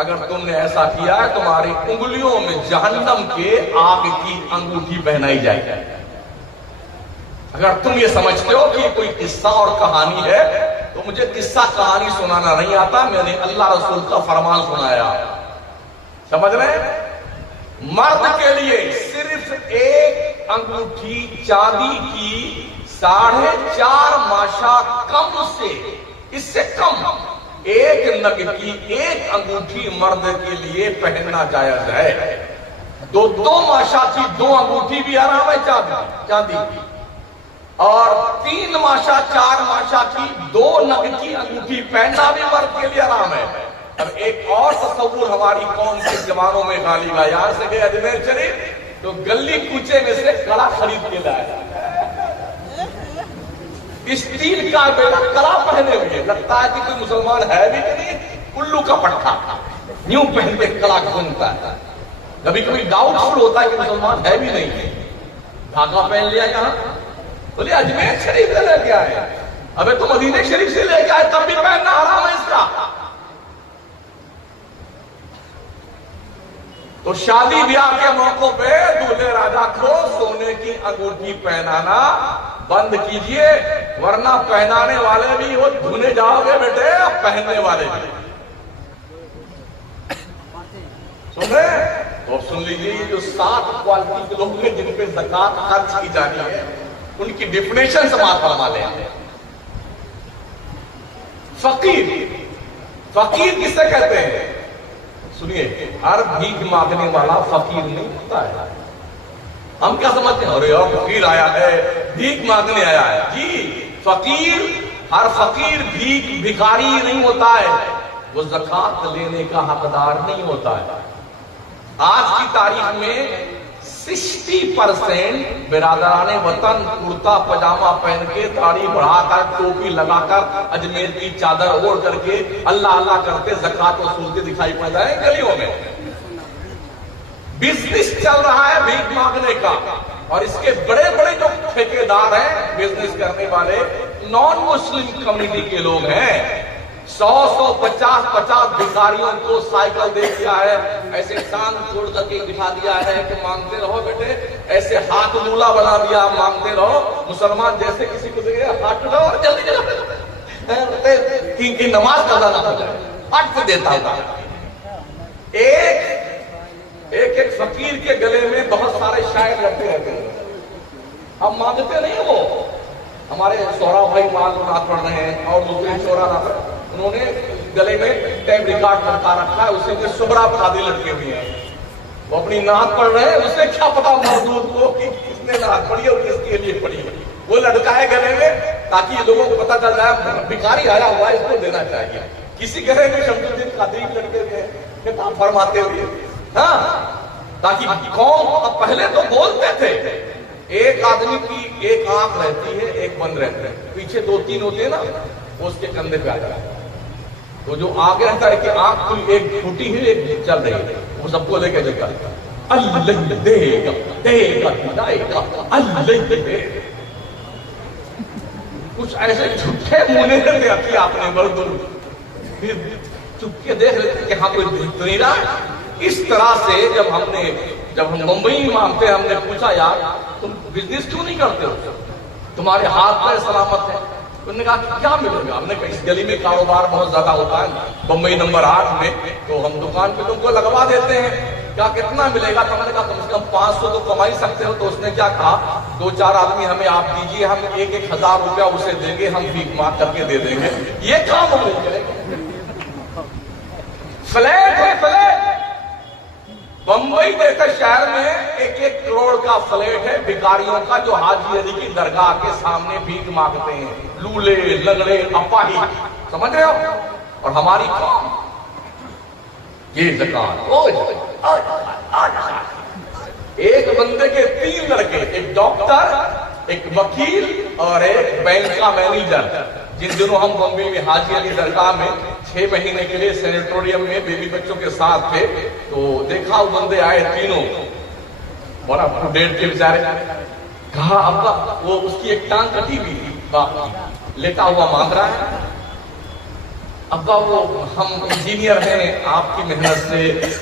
اگر تم نے ایسا کیا ہے تمہاری انگلیوں میں جہنم کے آگ کی انگوٹھی پہنائی جائے گی. اگر تم یہ سمجھتے ہو کہ کوئی قصہ اور کہانی ہے تو مجھے قصہ کہانی سنانا نہیں آتا, میں نے اللہ رسول کا فرمان سنایا. سمجھ رہے ہیں؟ مرد کے لیے صرف ایک انگوٹھی چاندی کی 4.5 ماشا کم سے, اس سے کم ایک نگ کی ایک انگوٹھی مرد کے لیے پہننا جائز ہے. 2 ماشا کی 2 انگوٹھی بھی حرام ہے چاندی کی, اور 3 ماشا 4 ماشا کی 2 نگ کی انگوٹھی پہننا بھی مرد کے لیے حرام ہے. اب ایک اور تصور ہماری قوم کے جوانوں میں غالب ہے. یہاں سے گئے اجمیر شریف تو گلی کوچے میں سے کڑا خرید کے لائے, اسٹیل کا بیٹا کڑا پہنے ہوئے, لگتا ہے کہ کوئی مسلمان ہے بھی کہ نہیں, الو کا پٹھا یوں پہن کے کڑا گھومتا ہے. کبھی کبھی ڈاؤٹ فل ہوتا ہے کہ مسلمان ہے بھی نہیں ہے. دھاگا پہن لیا یہاں, بولے اجمیر شریف سے لے کے آئے, ابے تو مدینے شریف سے لے کے آئے تب بھی پہننا حرام ہے اس کا. تو شادی بیاہ کے موقع پہ دولہے راجا کو سونے کی انگوٹھی پہنانا بند کیجئے, ورنہ پہنانے والے بھی وہ دھنے جاؤ گے بیٹے, پہننے والے بھی. سن رہے تو اب سن لیجیے, یہ جو 7 کوالٹی کے لوگ ہیں جن پہ زکات خرچ کی جانی ہے ان کی ڈیفینیشن سماعت فرما لیں. فقیر, فقیر کس سے کہتے ہیں؟ سنیے, ہر بھیک مانگنے والا فقیر نہیں ہوتا ہے. ہم کیا سمجھتے ہیں, ارے یار فقیر آیا ہے بھیک مانگنے آیا ہے. جی فقیر, ہر فقیر بھکاری نہیں ہوتا ہے, وہ زکات لینے کا حقدار نہیں ہوتا ہے. آج کی تاریخ میں 60% برادران وطن کرتا پجامہ پہن کے, داڑھی بڑھا کر, ٹوپی لگا کر, اجمیر کی چادر اوڑھ کر کے اللہ اللہ کرتے زکات وصولتے دکھائی پڑ جائیں گلیوں میں. بزنس چل رہا ہے بھیک مانگنے کا, اور اس کے بڑے بڑے جو ٹھیکیدار ہیں بزنس کرنے والے نان مسلم کمیونٹی کے لوگ ہیں. 100-150 بھکاریوں کو سائیکل دے دیا ہے, ایسے ٹانگ چھوڑ کر کے دکھا دیا ہے کہ مانگتے رہو بیٹے, ایسے ہاتھ لولا بنا دیا, مانگتے رہو. مسلمان جیسے کسی کو دیکھے ہاتھ اٹھاؤ اور جلدی کی نماز قضا نہ ہو جائے, ہاتھ سے دیتا ہوتا. ایک فقیر کے گلے میں بہت سارے شاعر لگتے رہتے ہیں. ہم مانگتے نہیں, وہ ہمارے شعراء بھائی مال نعت پڑھ رہے ہیں اور دوسرے شعراء نعت, انہوں نے گلے میں ٹیپ ریکارڈ لٹکا رکھا ہے, اسے شبرا پادی لٹکے ہوئے ہیں, وہ اپنی نعت پڑھ رہے ہیں. اسے کیا پتا مردود کو کہ کس نے نعت پڑھی اور کس کے لیے پڑھی, وہ لٹکائے گلے میں تاکہ یہ لوگوں کو پتا چل جائے بھکاری آیا ہوا ہے, اس کو دینا چاہیے. کسی گلے میں شمس الدین قادری لٹکے ہوئے کتاب فرماتے ہوئے, ہاں, تاکہ قوم پہلے تو بولتے تھے ایک آدمی کی ایک آنکھ رہتی ہے ایک بند رہتا ہے, پیچھے 2-3 ہوتے ہیں نا, وہ اس کے کندھے پہ آ جاتا ہے. تو جو آگے رہتا ہے کہ آنکھ کوئی ایک پھوٹی ہے ایک چل رہی ہے, وہ سب کو لے کے چلتا ہے. اللہ دے گا دے گا اللہ دے گا. کچھ ایسے چھٹے مونے کرتے آتی آپ نے مردوں چپ کے دیکھ لیتے کہ ہاں کوئی تو نہیں رہا. اس طرح سے جب ہم ممبئی میں مانگتے ہیں, ہم نے پوچھا یار تم بزنس کیوں نہیں کرتے ہو, تمہارے ہاتھ پیر سلامت ہے. انہوں نے کہا کیا ملے گا. ہم نے کہا اس گلی میں کاروبار بہت زیادہ ہوتا ہے, بمبئی نمبر 8 میں, تو ہم دکان پہ تم کو لگوا دیتے ہیں. کیا کتنا ملے گا؟ تو ہم نے کہا کم سے کم 500 تو کما ہی سکتے ہو. تو اس نے کیا کہا, 2-4 آدمی ہمیں آپ دیجیے, ہم 1,000 روپیہ اسے دیں گے, ہم بھیک مانگ کر کے دے دیں گے. یہ کام ہم نہیں کریں گے. فلیٹ ہے فلیٹ, بمبئی جیسے شہر میں 1-1 کروڑ کا فلیٹ ہے بھکاریوں کا, جو حاجی علی کی درگاہ کے سامنے بھیک مانگتے ہیں, لولے لگڑے اپاہی. سمجھ رہے ہو؟ اور ہماری قوم یہ زکات. ایک بندے کے 3 لڑکے، ایک ڈاکٹر، ایک وکیل اور ایک بینک کا مینیجر. جن دنوں ہم بمبئی میں حاجی علی درگاہ میں 6 مہینے کے لیے سینیٹوریم میں بیوی بچوں کے ساتھ تھے، تو دیکھا وہ بندے آئے تینوں، بڑا ڈیڑھ کے بیچارے. کہا ابا، وہ اس کی ایک ٹانگ کٹی ہوئی تھی، باپ کی، لیٹا ہوا مانگ رہا ہے. ابا وہ ہم انجینئر ہیں آپ کی محنت سے،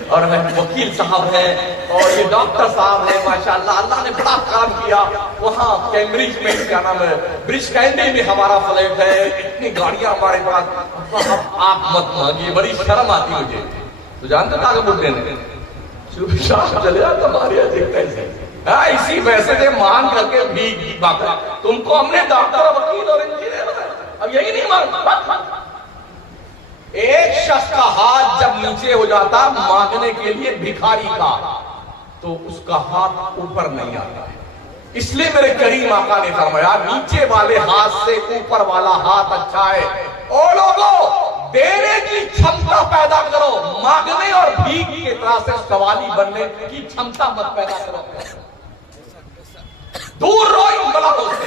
اور وکیل صاحب ہیں، اور یہ ڈاکٹر صاحب ہیں، ماشاءاللہ اللہ نے بڑا کام کیا. وہاں کیمبرج میں کیا نام ہے، برج کینڈی میں ہمارا فلیٹ ہے، اتنی گاڑیاں ہمارے پاس. ابا آپ مت مانگیے، بڑی شرم آتی مجھے. تو جانتے تھا کہ بڈھے نے شاہ چلے جاتا ہمارے کیسے اسی پیسے سے مان کر کے بھی باقا تم کو ہم نے ڈاکٹر اور وکیل اور انجینئر بنایا، اب یہی نہیں مانگتا. ایک شخص کا ہاتھ جب نیچے ہو جاتا مانگنے کے لیے بھکاری کا، تو اس کا ہاتھ اوپر نہیں آتا ہے. اس لیے میرے کریم آقا نے فرمایا نیچے والے ہاتھ سے اوپر والا ہاتھ اچھا ہے. او لوگو، دینے کی چھمتا پیدا کرو، مانگنے اور بھیک کی طرح سے سوالی بننے کی چھمتا مت پیدا کرو. دور رہو ان بلاؤں سے.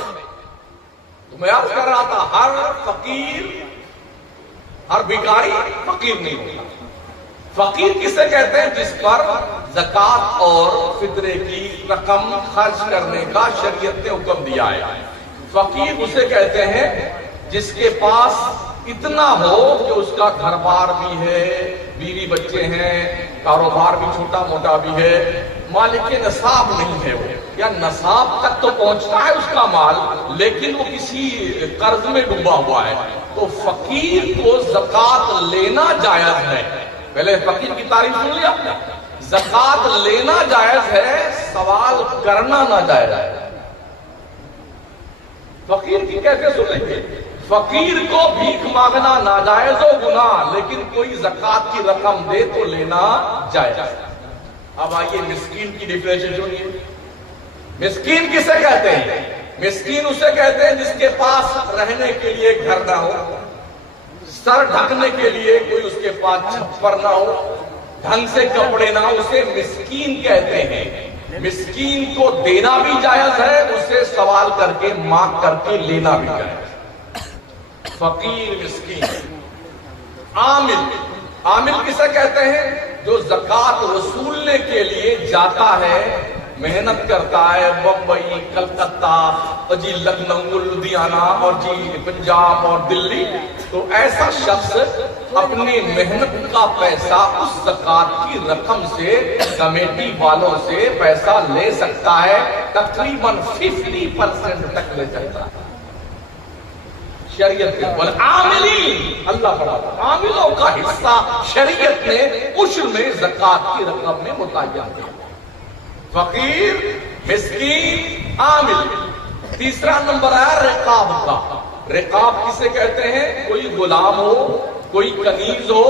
تو میں عرض کر رہا تھا، ہر فقیر، ہر بھکاری فقیر نہیں ہوتا. فقیر کسے کہتے ہیں؟ جس پر زکات اور فطرے کی رقم خرچ کرنے کا شریعت نے حکم دیا ہے. فقیر اسے کہتے ہیں جس کے پاس اتنا ہو کہ اس کا گھر بار بھی ہے، بیوی بچے ہیں، کاروبار بھی چھوٹا موٹا بھی ہے، مالک نصاب نہیں ہے وہ، یا نصاب تک تو پہنچتا ہے اس کا مال لیکن وہ کسی قرض میں ڈوبا ہوا ہے. تو فقیر کو زکات لینا جائز ہے. پہلے فقیر کی تعریف سن لیا آپ نے. زکات لینا جائز ہے، سوال کرنا ناجائز ہے. فقیر کی کیسے سن لیں گے؟ فقیر کو بھیک مانگنا ناجائز و گناہ، لیکن کوئی زکات کی رقم دے تو لینا جائز ہے. اب آئیے مسکین کی ڈیفینیشن سنیے. مسکین کسے کہتے ہیں؟ مسکین اسے کہتے ہیں جس کے پاس رہنے کے لیے گھر نہ ہو، سر ڈھکنے کے لیے کوئی اس کے پاس چھپر نہ ہو، ڈھنگ سے کپڑے نہ ہو، اسے مسکین کہتے ہیں. مسکین کو دینا بھی جائز ہے، اسے سوال کر کے مانگ کر کے لینا بھی جائز ہے. فقیر، مسکین. عامل، عامل کسے کہتے ہیں؟ جو زکات وصولنے کے لیے جاتا ہے، محنت کرتا ہے، بمبئی، کلکتہ اور جی لکھنؤ، لدھیانہ اور جی پنجاب اور دلی. تو ایسا شخص اپنی محنت کا پیسہ اس زکات کی رقم سے، کمیٹی والوں سے پیسہ لے سکتا ہے، تقریباً 50% تک لے سکتا ہے. شریعت کے والعاملین، اللہ پڑھاتا ہے، عاملوں کا حصہ شریعت نے عشر میں زکات کی رقم میں متعین کیا. فقیر، مسکین، عامل. تیسرا نمبر ہے رقاب کا. رقاب کسے کہتے ہیں؟ کوئی غلام ہو، کوئی کنیز ہو.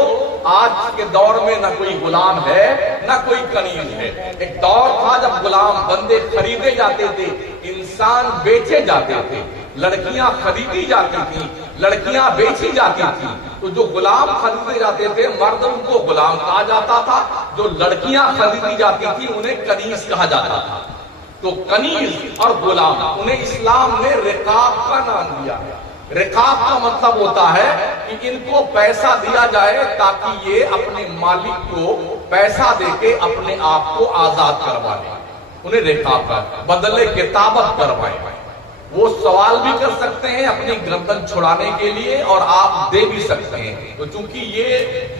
آج کے دور میں نہ کوئی غلام ہے نہ کوئی کنیز ہے. ایک دور تھا جب غلام بندے خریدے جاتے تھے، انسان بیچے جاتے تھے، لڑکیاں خریدی جاتی تھیں، لڑکیاں بیچی جاتی تھیں. تو جو غلام خریدے جاتے تھے مرد ان کو غلام کہا جاتا تھا، جو لڑکیاں خریدی جاتی تھی انہیں کنیز کہا جاتا تھا. تو کنیز اور غلام انہیں اسلام نے رقاب کا نام دیا. رقاب کا مطلب ہوتا ہے کہ ان کو پیسہ دیا جائے تاکہ یہ اپنے مالک کو پیسہ دے کے اپنے آپ کو آزاد کروا لیں. انہیں رقاب کا بدلے کتابت کروائے. وہ سوال بھی کر سکتے ہیں اپنی گردن چھڑانے کے لیے اور آپ دے بھی سکتے ہیں. تو چونکہ یہ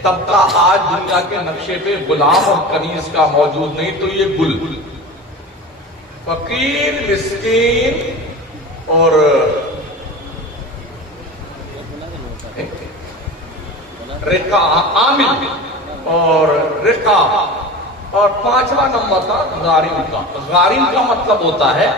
طبقہ آج دنیا کے نقشے پہ غلام اور کنیز کا موجود نہیں، تو یہ گل. فقیر، مسکین اور عامل اور رقاب. اور 5واں نمبر تھا غارم کا. غارم کا مطلب ہوتا ہے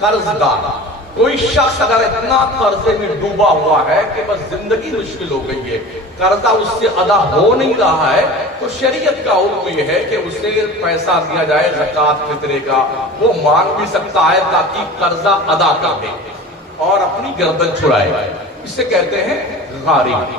قرض دار. کوئی شخص اگر اتنا قرضے میں ڈوبا ہوا ہے کہ بس زندگی مشکل ہو گئی ہے، قرضہ اس سے ادا ہو نہیں رہا ہے، تو شریعت کا حکم یہ ہے کہ اسے پیسہ دیا جائے زکات فطرے کا. وہ مانگ بھی سکتا ہے تاکہ قرضہ ادا کر دے اور اپنی گردن چھڑائے. اسے کہتے ہیں غارم.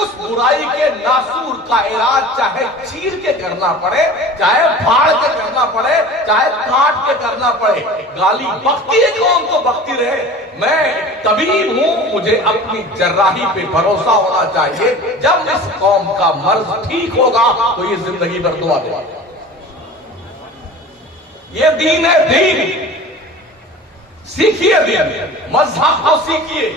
اس برائی کے ناسور کا علاج چاہے چیر کے کرنا پڑے، چاہے پھاڑ کے کرنا پڑے، چاہے کاٹ کے کرنا پڑے، گالی بکتی ہے قوم تو بکتی رہے۔ میں طبیب ہوں، مجھے اپنی جراحی پہ بھروسہ ہونا چاہیے، جب اس قوم کا مرض ٹھیک ہوگا تو یہ زندگی بھر دعا دے گا۔ یہ دین ہے، دین سیکھیے، دین مذہب کو سیکھیے۔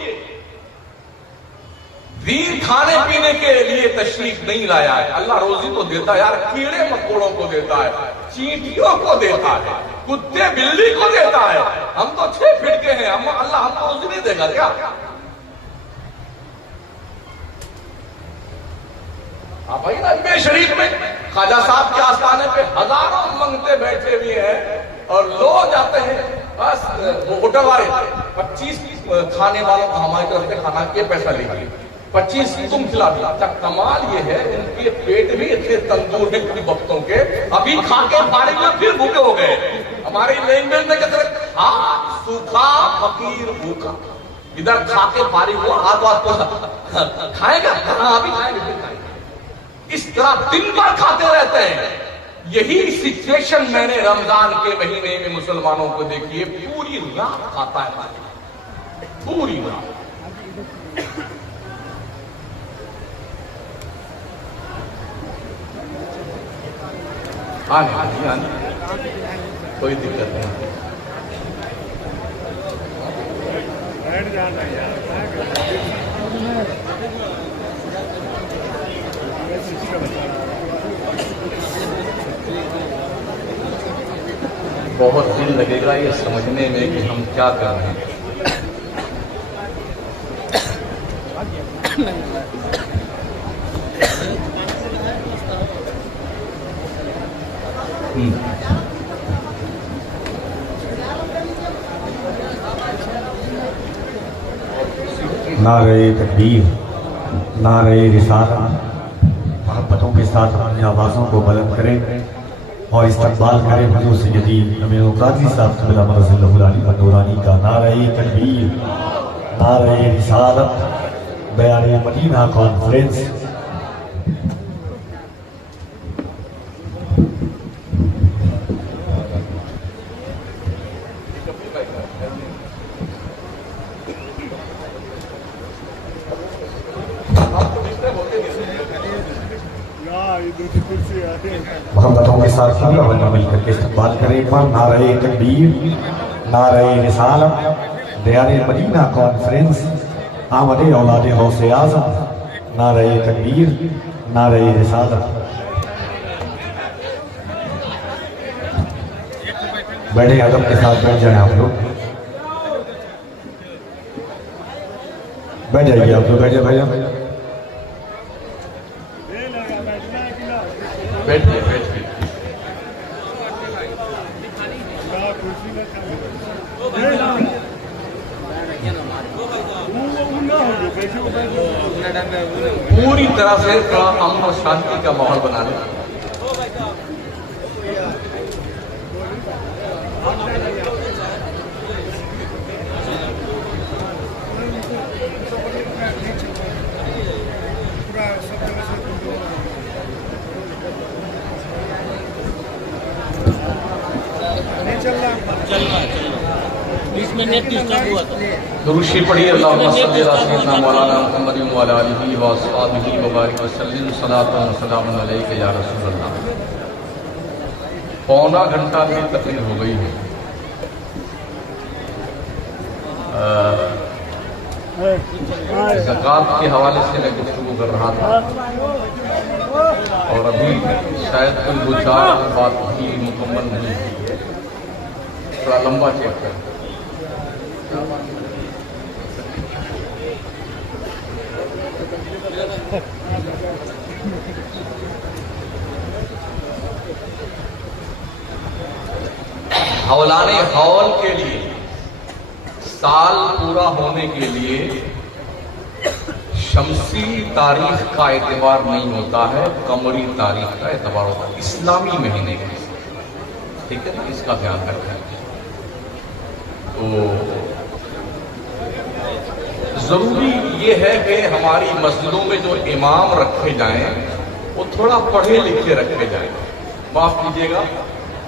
دین کھانے پینے کے لیے تشریف نہیں لایا ہے۔ اللہ روزی تو دیتا ہے یار، کیڑے مکوڑوں کو دیتا ہے، چینٹیوں کو دیتا ہے، کتے بلی کو دیتا ہے۔ ہم تو 6 فٹ کے ہیں، اللہ ہم کو روزی نہیں دے گا کیا؟ آپ آئیے نا اجمیر شریف میں خواجہ صاحب کے آستانے پہ ہزاروں منگتے بیٹھے ہوئے ہیں، اور لوگ جاتے ہیں بس ہوٹل والے 25 کھانے والوں کو ہماری طرف سے کھانا کے پیسہ لے گئے، 25 تم کھلا دیا۔ کمال یہ ہے ان کے پیٹ بھی اتنے تندور میں کبھی وقتوں کے ابھی کھا کے فارغ میں پھر بھوکے ہو گئے۔ ہماری لینگویج میں کہتے ہیں کھا سوکھا فقیر بھوکا، ادھر کھا کے فارغ ہوا، ہاتھ واتھ کو کھائے گا، ہاں ابھی کھائیں گے۔ اس طرح دن بھر کھاتے رہتے ہیں۔ یہی سچویشن میں نے رمضان کے مہینے میں مسلمانوں کو دیکھی ہے، پوری رات کھاتا ہے، پوری رات۔ کوئی دقت نہیں۔ بہت دل لگے گا یہ سمجھنے میں کہ ہم کیا کر رہے ہیں۔ نعرہ تکبیر، نعرہ رسالت، محبتوں کے ساتھ اپنی آوازوں کو بلند کریں اور استقبال کریں حضور سیدی امین القادری صاحب قبلہ مرض اللہ العلی النورانی کا نعرہ تکبیر، نعرہ رسالت، بیان مدینہ کانفرنس۔ محبتوں کے ساتھ سب لوگ مل کر کے استقبال کریں ایک بار نعرہ تکبیر، نعرہ رسالت، دیار مدینہ کانفرنس، آمد اولاد غوث اعظم، نعرہ تکبیر، نعرہ رسالت۔ بیٹھے ادب کے ساتھ بیٹھ جائیں آپ لوگ، بیٹھ جائیے آپ لوگ، بیٹھے بھائی بیٹھیے بیٹھیے۔ پوری طرح سے تھوڑا امن اور شانتی کا ماحول بنا لیں۔ درود شریف پڑھیے، اللہم صلی علی سیدنا مولانا محمد وعلی آلہ واصحابہ وبارک وسلم، صلاۃ و سلام علیک یا رسول اللہ۔ پونا گھنٹہ کی تقریر ہو گئی ہے۔ زکوٰۃ کے حوالے سے میں گفتگو کر رہا تھا اور ابھی شاید کوئی دو چار بات بھی مکمل نہیں ہوئی، تھوڑا لمبا چیک کر۔ حولان حول کے لیے سال پورا ہونے کے لیے شمسی تاریخ کا اعتبار نہیں ہوتا ہے، قمری تاریخ کا اعتبار ہوتا ہے، اسلامی مہینے کے۔ ٹھیک ہے نا، اس کا دھیان رکھیں۔ تو ضروری یہ ہے کہ ہماری مسجدوں میں جو امام رکھے جائیں وہ تھوڑا پڑھے لکھے رکھے جائیں. معاف کیجیے گا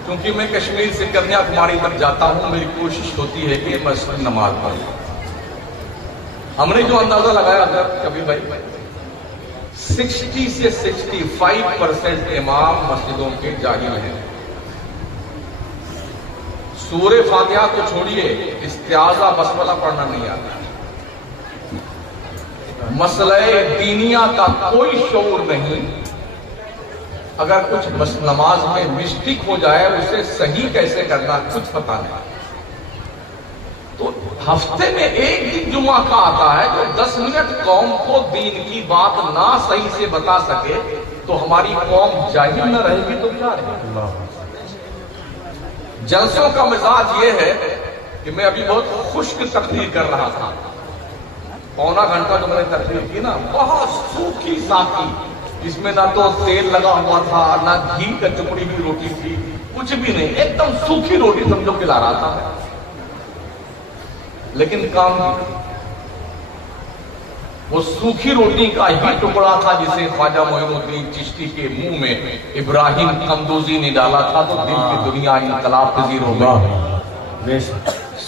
کیونکہ میں کشمیر سے کنیا کماری تک جاتا ہوں, میری کوشش ہوتی ہے کہ مسجد نماز پڑھوں. ہم نے جو اندازہ لگایا تھا کبھی بھائی 60 سے 65% امام مسجدوں کے جاہل ہیں. سورہ فاتحہ تو چھوڑیے, استعاذہ بسملہ پڑھنا نہیں آتا. مسئلہ دینیا کا کوئی شعور نہیں. اگر کچھ نماز میں مسٹیک ہو جائے اسے صحیح کیسے کرنا کچھ پتہ نہیں. تو ہفتے میں ایک دن جمعہ کا آتا ہے جو 10 منٹ قوم کو دین کی بات نہ صحیح سے بتا سکے تو ہماری قوم جاہل نہ رہے گی تو کیا رہے گی. جلسوں کا مزاج یہ ہے کہ میں ابھی بہت خشک تقریر کر رہا تھا. پونا گھنٹہ جو میں نے تقریر کی نا, بہت سوکھی ساکی, جس میں نہ تو تیل لگا ہوا تھا نہ گھی کا چپڑی کی روٹی تھی, کچھ بھی نہیں, ایک دم سوکھی روٹی سمجھو کھلا رہا تھا. لیکن کام وہ سوکھی روٹی کا ہی ٹکڑا تھا جسے خواجہ معین الدین چشتی کے منہ میں ابراہیم قندوزی نے ڈالا تھا تو دل کی دنیا انقلاب پذیر ہو گئی.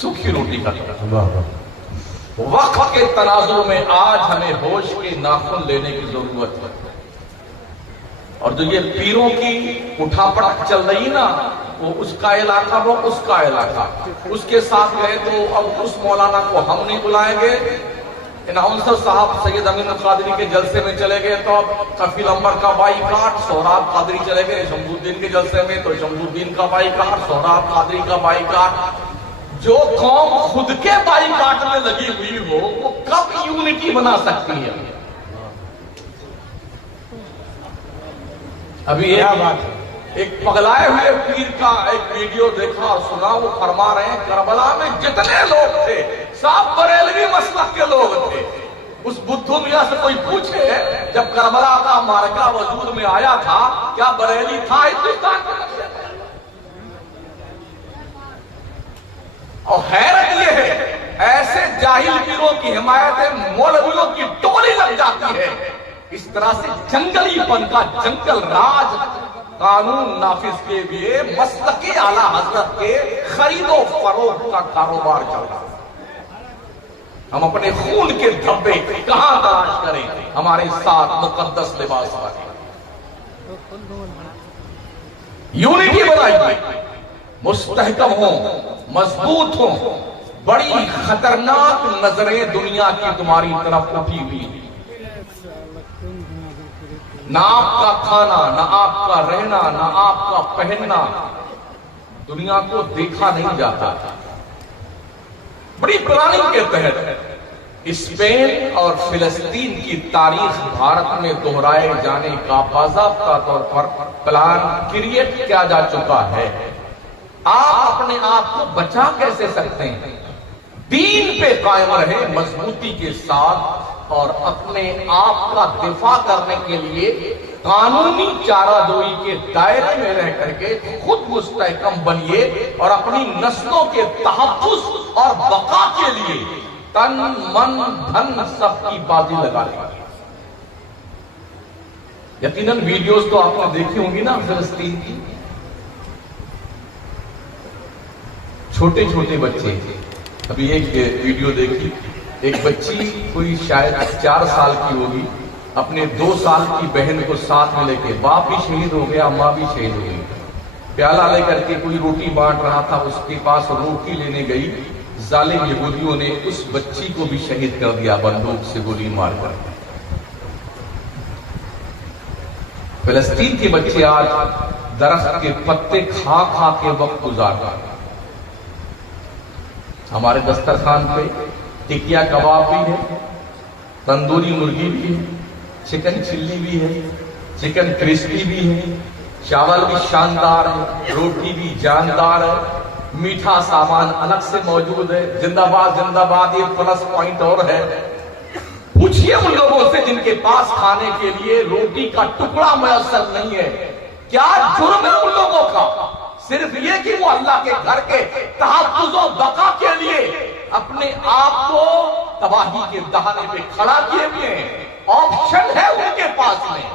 سوکھی روٹی کا ٹکڑا. وقت کے تناظر میں آج ہمیں ہوش کے ناخن لینے کی ضرورت ہے. اور جو یہ پیروں کی اٹھا پٹک چل رہی نا, وہ اس کا علاقہ وہ اس کا علاقہ, اس کے ساتھ گئے تو اب اس مولانا کو ہم نہیں بلائیں گے. اناؤنسر صاحب سید امین القادری کے جلسے میں چلے گئے تو اب کفیل امبر کا بائیکاٹ. سہراب قادری چلے گئے شمس الدین کے جلسے میں تو شمس الدین کا بائیکاٹ, سہراب قادری کا بائیکاٹ. جو قوم خود کے بائیکاٹ میں لگی ہوئی ہو وہ کب یونٹی بنا سکتی ہے؟ ابھی ایک پگلائے ہوئے پیر کا ایک ویڈیو دیکھا اور سنا, وہ فرما رہے ہیں کربلا میں جتنے لوگ تھے سب بریلوی مسلک کے لوگ تھے. اس بدھو میاں سے کوئی پوچھے جب کربلا کا معرکہ وجود میں آیا تھا کیا بریلی تھا ہندوستان کا؟ اور حیرت یہ ہے ایسے جاہل پیروں کی حمایت مولویوں کی ٹولی لگ جاتی ہے. اس طرح سے جنگلی پن کا جنگل راج قانون نافذ کے لیے مسلکی اعلی حضرت کے خرید و فروخت کا کاروبار چل رہا ہے. ہم اپنے خون کے دھبے کہاں تلاش کریں؟ ہمارے ساتھ مقدس لباس والے. یونٹی بنائیے, مستحکم ہوں, مضبوط ہوں. بڑی خطرناک نظریں دنیا کی تمہاری طرف اٹھی ہوئی ہیں. نہ آپ کا کھانا, نہ آپ کا رہنا, نہ آپ کا پہننا دنیا کو دیکھا نہیں جاتا. بڑی پلاننگ کے تحت اسپین اور فلسطین کی تاریخ بھارت میں دہرائے جانے کا باضابطہ طور پر پلان کریٹ کیا جا چکا ہے. آپ اپنے آپ کو بچا کیسے سکتے ہیں؟ دین پہ قائم رہے مضبوطی کے ساتھ, اور اپنے آپ کا دفاع کرنے کے لیے قانونی چارہ جوئی کے دائرے میں رہ کر کے خود مستحکم بنیے اور اپنی نسلوں کے تحفظ اور بقا کے لیے تن من دھن سب کی بازی لگا لیں. یقیناً ویڈیوز تو آپ نے دیکھی ہوں گی نا فلسطین کی. چھوٹے چھوٹے بچے, ابھی ایک ویڈیو دیکھی, ایک بچی کوئی شاید 4 سال کی ہوگی, اپنے 2 سال کی بہن کو ساتھ میں لے کے, باپ بھی شہید ہو گیا, ماں بھی شہید ہو گئی, پیالہ لے کر کے کوئی روٹی بانٹ رہا تھا, اس کے پاس روٹی لینے گئی, ظالم یہودیوں نے اس بچی کو بھی شہید کر دیا بندوق سے گولی مار کر. فلسطین کے بچے آج درخت کے پتے کھا کھا کے وقت گزار رہے ہیں. ہمارے دسترخوان پہ ٹکیا کباب بھی ہے, تندوری مرغی بھی ہے, چکن چلی بھی ہے, چکن کرسپی بھی ہے, چاول بھی شاندار ہے, روٹی بھی جاندار ہے, میٹھا سامان الگ سے موجود ہے. زندہ باد یہ پلس پوائنٹ اور ہے. پوچھئے ان لوگوں سے جن کے پاس کھانے کے لیے روٹی کا ٹکڑا میسر نہیں ہے, کیا جرم ہے ان لوگوں کا؟ صرف یہ کہ وہ اللہ کے گھر کے تحفظ و بقا کے لیے اپنے آپ کو تباہی کے دہانے پہ کھڑا کیے ہوئے ہیں. آپشن ہے ان کے پاس میں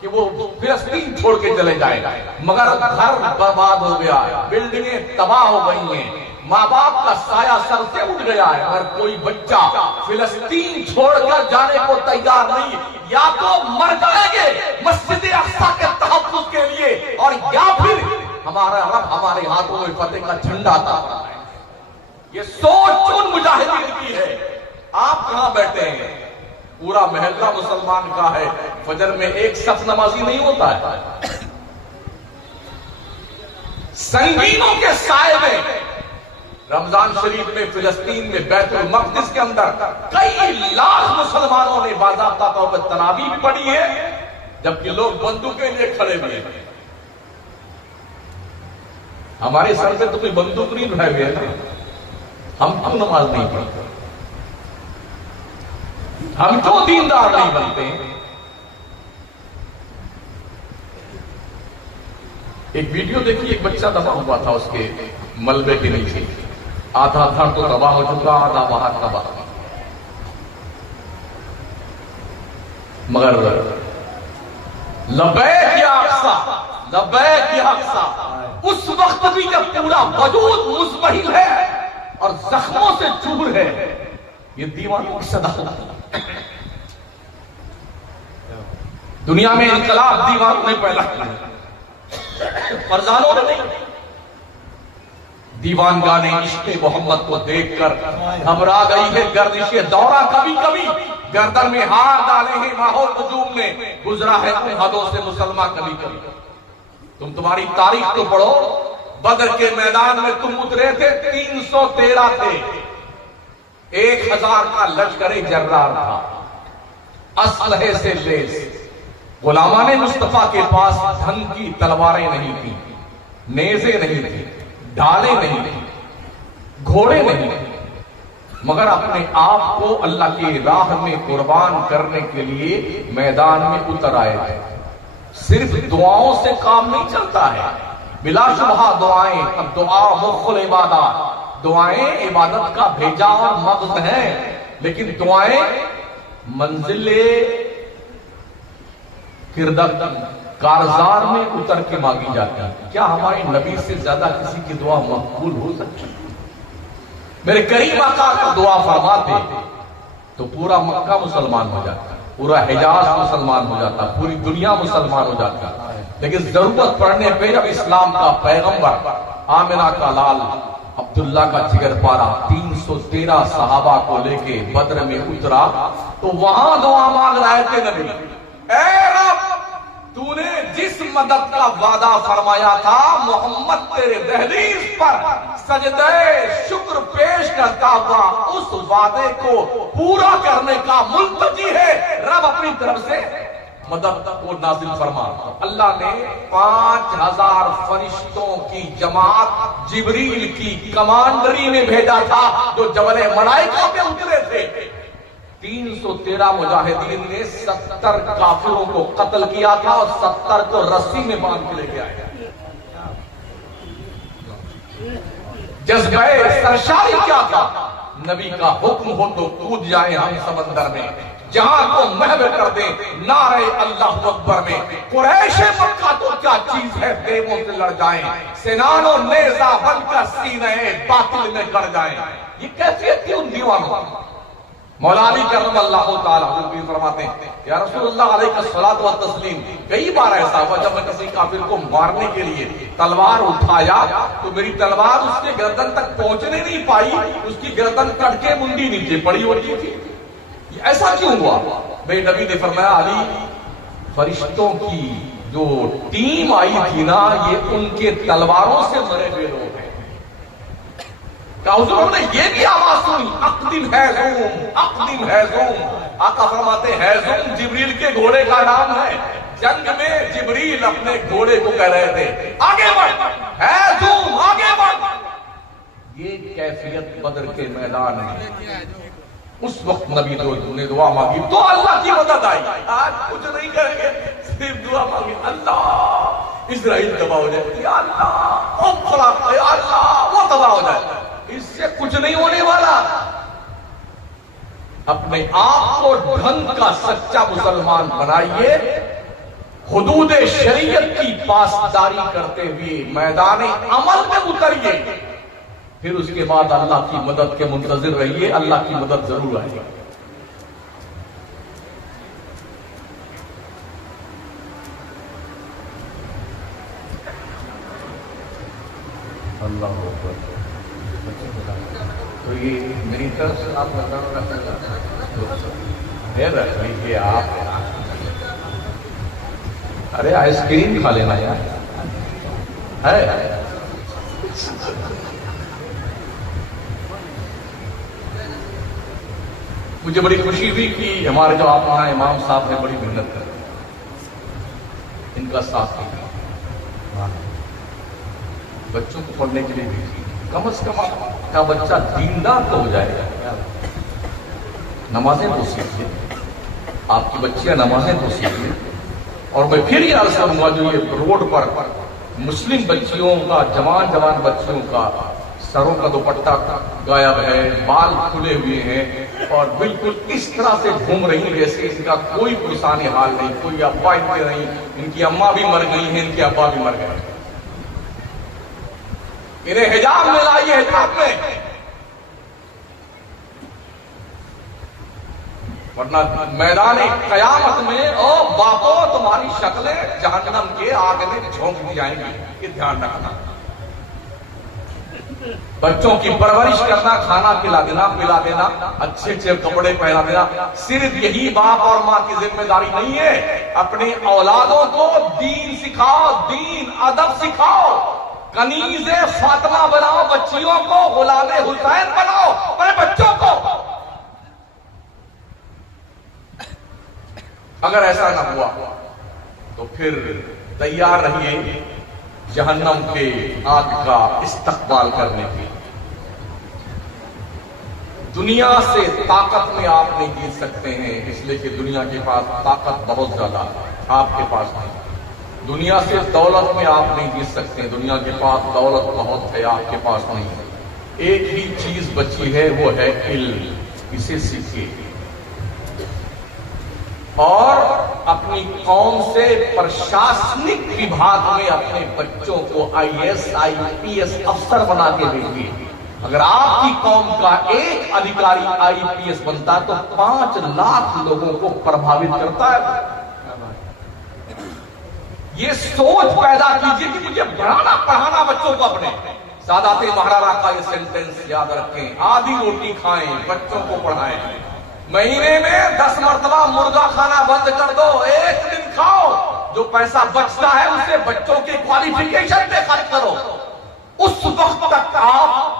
کہ وہ فلسطین چھوڑ کے چلے جائیں, مگر گھر برباد ہو گیا ہے, بلڈنگیں تباہ ہو گئی ہیں, ماں باپ کا سایہ سر سے اٹھ گیا ہے, اگر کوئی بچہ فلسطین چھوڑ کر جانے کو تیار نہیں, یا تو مر جائیں گے مسجد اقصی کے تحفظ کے لیے, اور یا پھر ہمارا رب ہمارے ہاتھوں میں فتح کا جھنڈا عطا فرمائے. یہ سوچ ان مجاہدین کی ہے. آپ کہاں بیٹھے ہیں؟ پورا محلہ مسلمان کا ہے, فجر میں ایک صف نمازی نہیں ہوتا ہے. سنگینوں کے سائے میں رمضان شریف میں فلسطین میں بیت المقدس کے اندر کئی لاکھ مسلمانوں نے باضابطہ طور پر تراویح پڑھی ہے, جبکہ لوگ بندوقیں لیے کھڑے ہوئے ہیں. ہمارے سر پہ تو کوئی بندوق نہیں اٹھائے ہوئے نا, ہم کیوں نماز نہیں پڑھتے؟ ہم کیوں دیندار نہیں بنتے ہیں؟ ایک ویڈیو دیکھی, ایک بچہ دبا ہوا تھا اس کے ملبے کے نیچے, آدھا دھڑ تو تباہ ہو چکا, آدھا باہر تباہ, مگر لبیک یا اقصی, لبیک یا اقصی اس وقت بھی جب پورا وجود مزمحل ہے اور زخموں سے چور ہے. یہ دیوانوں کی صدا ہے. دنیا میں انقلاب دیوانوں نے پیدا کیا, فرزانوں نے نہیں. دیوان گانے عشق محمد کو دیکھ کر گھبرا گئی ہے گردش دورہ, کبھی کبھی گردن میں ہار ڈالے ہیں ماحول ہجوم میں, گزرا ہے ان حدوں سے مسلمان کبھی کبھی. تمہاری تاریخ تو پڑھو, بدر کے میدان میں تم اترے تھے, 313 تھے, 1000 کا لشکر جرار تھا, اسلحے سے لیس. غلامان مصطفیٰ کے پاس دھن کی تلواریں نہیں تھیں, نیزے نہیں تھیں, ڈالیں نہیں تھیں, گھوڑے نہیں تھے, مگر اپنے آپ کو اللہ کی راہ میں قربان کرنے کے لیے میدان میں اتر آئے تھے. صرف دعاؤں سے کام نہیں چلتا ہے, بلا شبہ دعائیں, اب دعا مخ العبادات, دعائیں عبادت کا بھیجا اور مغز ہیں, لیکن دعائیں منزل کارزار میں اتر کے مانگی جاتی ہیں. کیا ہمارے نبی سے زیادہ کسی کی دعا مقبول ہو سکتی ہے؟ میرے کریم آقا کا دعا فرماتے تو پورا مکہ مسلمان ہو جاتا, پورا حجاز مسلمان ہو جاتا, پوری دنیا مسلمان ہو جاتا. لیکن ضرورت پڑنے پہ جب اسلام کا پیغمبر آمنہ کا لال عبداللہ کا جگر پارا 313 صحابہ کو لے کے بدر میں اترا, تو وہاں دعا مانگ رہے تھے نبی, اے رب تو نے جس مدد کا وعدہ فرمایا تھا, محمد تیرے دہلیز پر سجدہ شکر پیش کرتا ہوا اس وعدے کو پورا کرنے کا ملتجی ہے. رب اپنی طرف سے مدد کو نازل فرما. اللہ نے 5000 فرشتوں کی جماعت جبریل کی کمانڈری میں بھیجا تھا, جو جبل ملائکہ پہ اترے تھے. 313 مجاہدین نے 70 کافروں کو قتل کیا تھا اور 70 کو رسی میں باندھ کے لے کے آئے. جذبہ سرشاری کیا تھا؟ نبی کا حکم ہو تو کود جائیں ہم سمندر میں, جہاں کو محو کر دیں نعرہ اللہ اکبر میں. قریش مکہ تو کیا چیز ہے, دیووں سے لڑ جائیں, سنان و نیزہ بن کر سینے باطل میں گڑ جائیں. یہ کیفیت تھی ان دیوانوں. مولا علی کرم اللہ تعالیٰ حضور فرماتے ہیں, یا رسول اللہ علیہ الصلوۃ والتسلیم, کئی بار ایسا ہوا جب میں کسی کافر کو مارنے کے لیے تلوار اٹھایا تو میری تلوار اس کے گردن تک پہنچنے نہیں پائی, اس کی گردن کٹ کے منڈی نیچے پڑی ہوتی تھی. ایسا کیوں ہوا؟ میرے نبی نے فرمایا, علی فرشتوں کی جو ٹیم آئی تھی نا, یہ ان کے تلواروں سے مرے ہوئے لوگ ہیں. کہ حضور نے یہ بھی آواز سنی, اقدم حیزوم, اقدم حیزوم. آقا فرماتے ہیں حیزوم جبریل کے گھوڑے کا نام ہے. جنگ میں جبریل اپنے گھوڑے کو کہہ رہے تھے آگے بڑھ, حیزوم آگے بڑھ. یہ کیفیت بدر کے میدان میں. اس وقت نبی نے دعا مانگی تو اللہ کی مدد آئی. آج کچھ نہیں کریں گے, صرف دعا مانگی, اللہ اسرائیل تباہ ہو جائے, یا اللہ یا اللہ وہ تباہ ہو جائے. اس سے کچھ نہیں ہونے والا. اپنے آپ کو ڈھنگ کا سچا مسلمان بنائیے، حدود شریعت کی پاسداری کرتے ہوئے میدان عمل میں اتریے، پھر اس کے بعد اللہ کی مدد کے منتظر رہیے، اللہ کی مدد ضرور آئے گی۔ اللہ اکبر۔ تو یہ میری طرف سے آپ رکھ لیجیے آپ۔ ارے آئس کریم کھا لینا یار ہے۔ مجھے بڑی خوشی ہوئی کہ ہمارے جو آپ یہاں امام صاحب نے بڑی محنت کر ان کا ساتھ دیا، بچوں کو پڑھنے کے لیے بھی کم از کم کا بچہ دیندار تو ہو جائے گا، نمازیں تو سیکھیے، آپ کی بچیاں نمازیں تو سیکھیے۔ اور میں پھر یہ عرض کروں گا، جو یہ روڈ پر مسلم بچیوں کا، جوان بچیوں کا سروں کا دوپٹہ غائب ہے، بال کھلے ہوئے ہیں اور بالکل اس طرح سے گھوم رہی ہیں جیسے ان کا کوئی پرسانی حال نہیں، کوئی ابا ان کے نہیں، ان کی اماں بھی مر گئی ہیں، ان کے ابا بھی مر گئے ہیں۔ انہیں حجاب میں لائیے، حجاب میں، ورنہ میدان قیامت میں او باپو تمہاری شکلیں جہنم کے آگ میں جھونک دی جائیں گی، یہ دھیان رکھنا۔ بچوں کی پرورش کرنا، کھانا کھلا دینا، پلا دینا، اچھے اچھے کپڑے پہنا دینا، صرف یہی باپ اور ماں کی ذمہ داری نہیں ہے، اپنی اولادوں کو دین سکھاؤ، دین ادب سکھاؤ، کنیز فاطمہ بناؤ، بچیوں کو غلام حسین بناؤ اپنے بچوں کو۔ اگر ایسا نہ ہوا تو پھر تیار رہیے جہنم کے آگ کا استقبال کرنے کی۔ دنیا سے طاقت میں آپ نہیں جیت سکتے ہیں، اس لیے کہ دنیا کے پاس طاقت بہت زیادہ ہے، آپ کے پاس نہیں۔ دنیا سے دولت میں آپ نہیں جیت سکتے، دنیا کے پاس دولت بہت ہے، آپ کے پاس نہیں ہے۔ ایک ہی چیز بچی ہے، وہ ہے علم، اسے سیکھیے اور اپنی قوم سے پرشاسنک وبھاگ میں اپنے بچوں کو IAS IPS افسر بنا کے بھیجیے۔ اگر آپ کی قوم کا ایک ادھیکاری IPS بنتا تو 5 لاکھ لوگوں کو پربھاوت کرتا ہے۔ یہ سوچ پیدا کیجیے کہ مجھے پڑھانا بچوں کو اپنے۔ سادات مہاراجا کا یہ سینٹنس یاد رکھیں، آدھی روٹی کھائیں، بچوں کو پڑھائیں۔ مہینے میں 10 مرتبہ مرغا کھانا بند کر دو، ایک دن کھاؤ، جو پیسہ بچتا ہے اسے بچوں کی کوالیفیکیشن پہ خرچ کرو۔ اس وقت تک آپ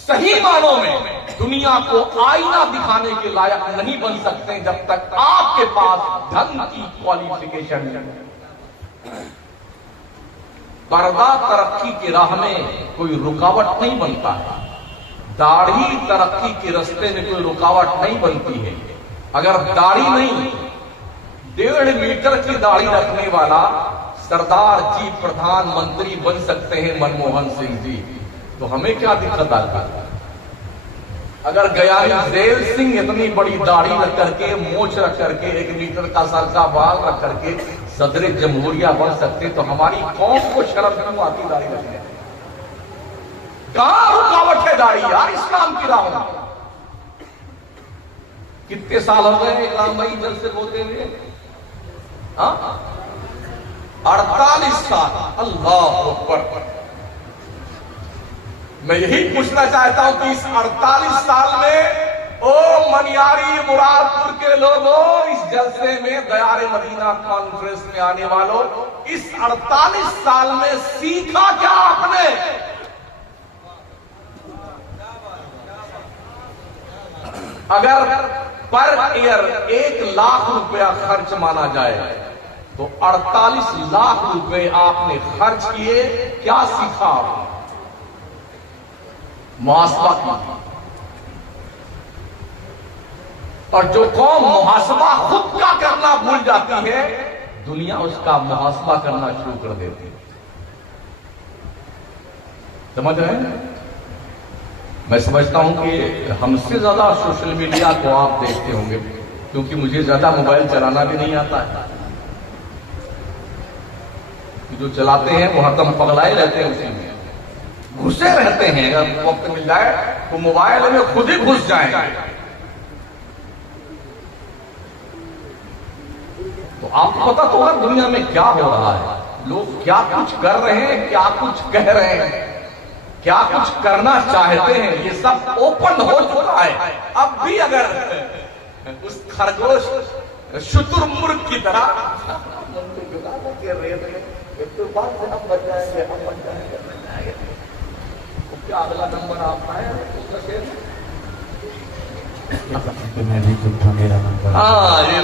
صحیح معنوں میں دنیا کو آئینہ دکھانے کے لائق نہیں بن سکتے جب تک آپ کے پاس دھن کی کوالیفیکیشن۔ پردہ ترقی کی راہ میں کوئی رکاوٹ نہیں بنتا ہے، داڑھی ترقی کے رستے میں کوئی رکاوٹ نہیں بنتی ہے۔ اگر داڑھی نہیں، 1.5 میٹر کی داڑھی رکھنے والا سردار جی پردھان منتری بن سکتے ہیں منموہن سنگھ جی، تو ہمیں کیا دقت آتی ہے؟ اگر گیانی زیل سنگھ اتنی بڑی داڑھی رکھ کر کے، مونچھ رکھ کر کے، 1 میٹر کا سر کا بال رکھ کر کے صدر جمہوریہ بن سکتے تو ہماری قوم کو شرم کیوں آتی داڑھی رکھنے؟ کہاں رکاوٹ ہے داڑھی یار اسلام کی راہ میں؟ کتنے سال ہو گئے اکرام بھائی جلسے بولتے ہوئے؟ 48 سال۔ اللہ اکبر۔ میں یہی پوچھنا چاہتا ہوں کہ اس 48 سال میں او منیاری مراد پور کے لوگوں، اس جلسے میں دیار مدینہ کانفرنس میں آنے والوں، اس 48 سال میں سیکھا کیا آپ نے؟ اگر پر ایئر 1 لاکھ روپیہ خرچ مانا جائے تو 48 لاکھ روپے آپ نے خرچ کیے، کیا سیکھا آپ نے؟ محاسبہ کی۔ اور جو قوم محاسبہ خود کا کرنا بھول جاتی ہے، دنیا اس کا محاسبہ کرنا شروع کر دیتی ہے۔ سمجھ رہے ہیں؟ میں سمجھتا ہوں کہ ہم سے زیادہ سوشل میڈیا کو آپ دیکھتے ہوں گے، کیونکہ مجھے زیادہ موبائل چلانا بھی نہیں آتا ہے. جو چلاتے ہیں وہ ہردم پگلائے رہتے ہیں، اسی میں گھسے رہتے ہیں. اگر وقت مل جائے تو موبائل میں خود ہی گھس جائیں. تو آپ کو پتا تو ہوگا دنیا میں کیا ہو رہا ہے، لوگ کیا کچھ کر رہے ہیں، کیا کچھ کہہ رہے ہیں، کیا کچھ کرنا چاہتے ہیں. یہ سب اوپن ہو چکا ہے. اب بھی اگر اس خرگوش شتر مرغ کی طرح کیا اگلا نمبر آپ کا ہے میں بھی چپ تھا میرا نمبر. ہاں یہ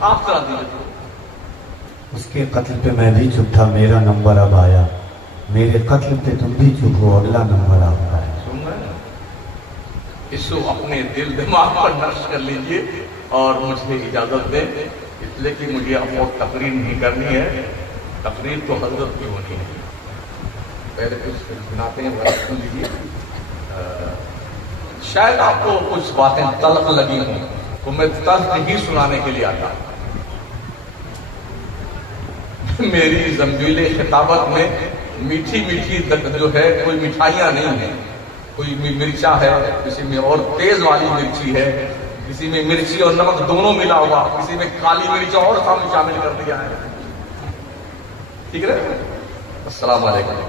آپ کرا دیجیے. اس کے قتل پہ میں بھی چپ تھا میرا نمبر اب آیا. میرے قتل پہ تم بھی چپ ہو اگلا نمبر آپ کا ہے. سن رہے ہیں؟ اس کو اپنے دل دماغ پر نقش کر لیجئے اور مجھے اجازت دیں، اس لیے کہ مجھے اب اور تقریر نہیں کرنی ہے. تقریر تو حضرت کی ہونی ہے. پہلے کچھ سناتے ہیں، سن لیجیے. شاید آپ کو کچھ باتیں تلخ لگی ہوں تو میں تلخ ہی سنانے کے لیے آتا ہوں. میری زنبیل خطابت میں میٹھی میٹھی جو ہے کوئی مٹھائیاں نہیں ہیں. کوئی مرچا ہے، کسی میں اور تیز والی مرچی ہے، کسی میں مرچی اور نمک دونوں ملا ہوا، کسی میں کالی مرچ اور شامل کر دیا ہے. ٹھیک ہے. السلام علیکم.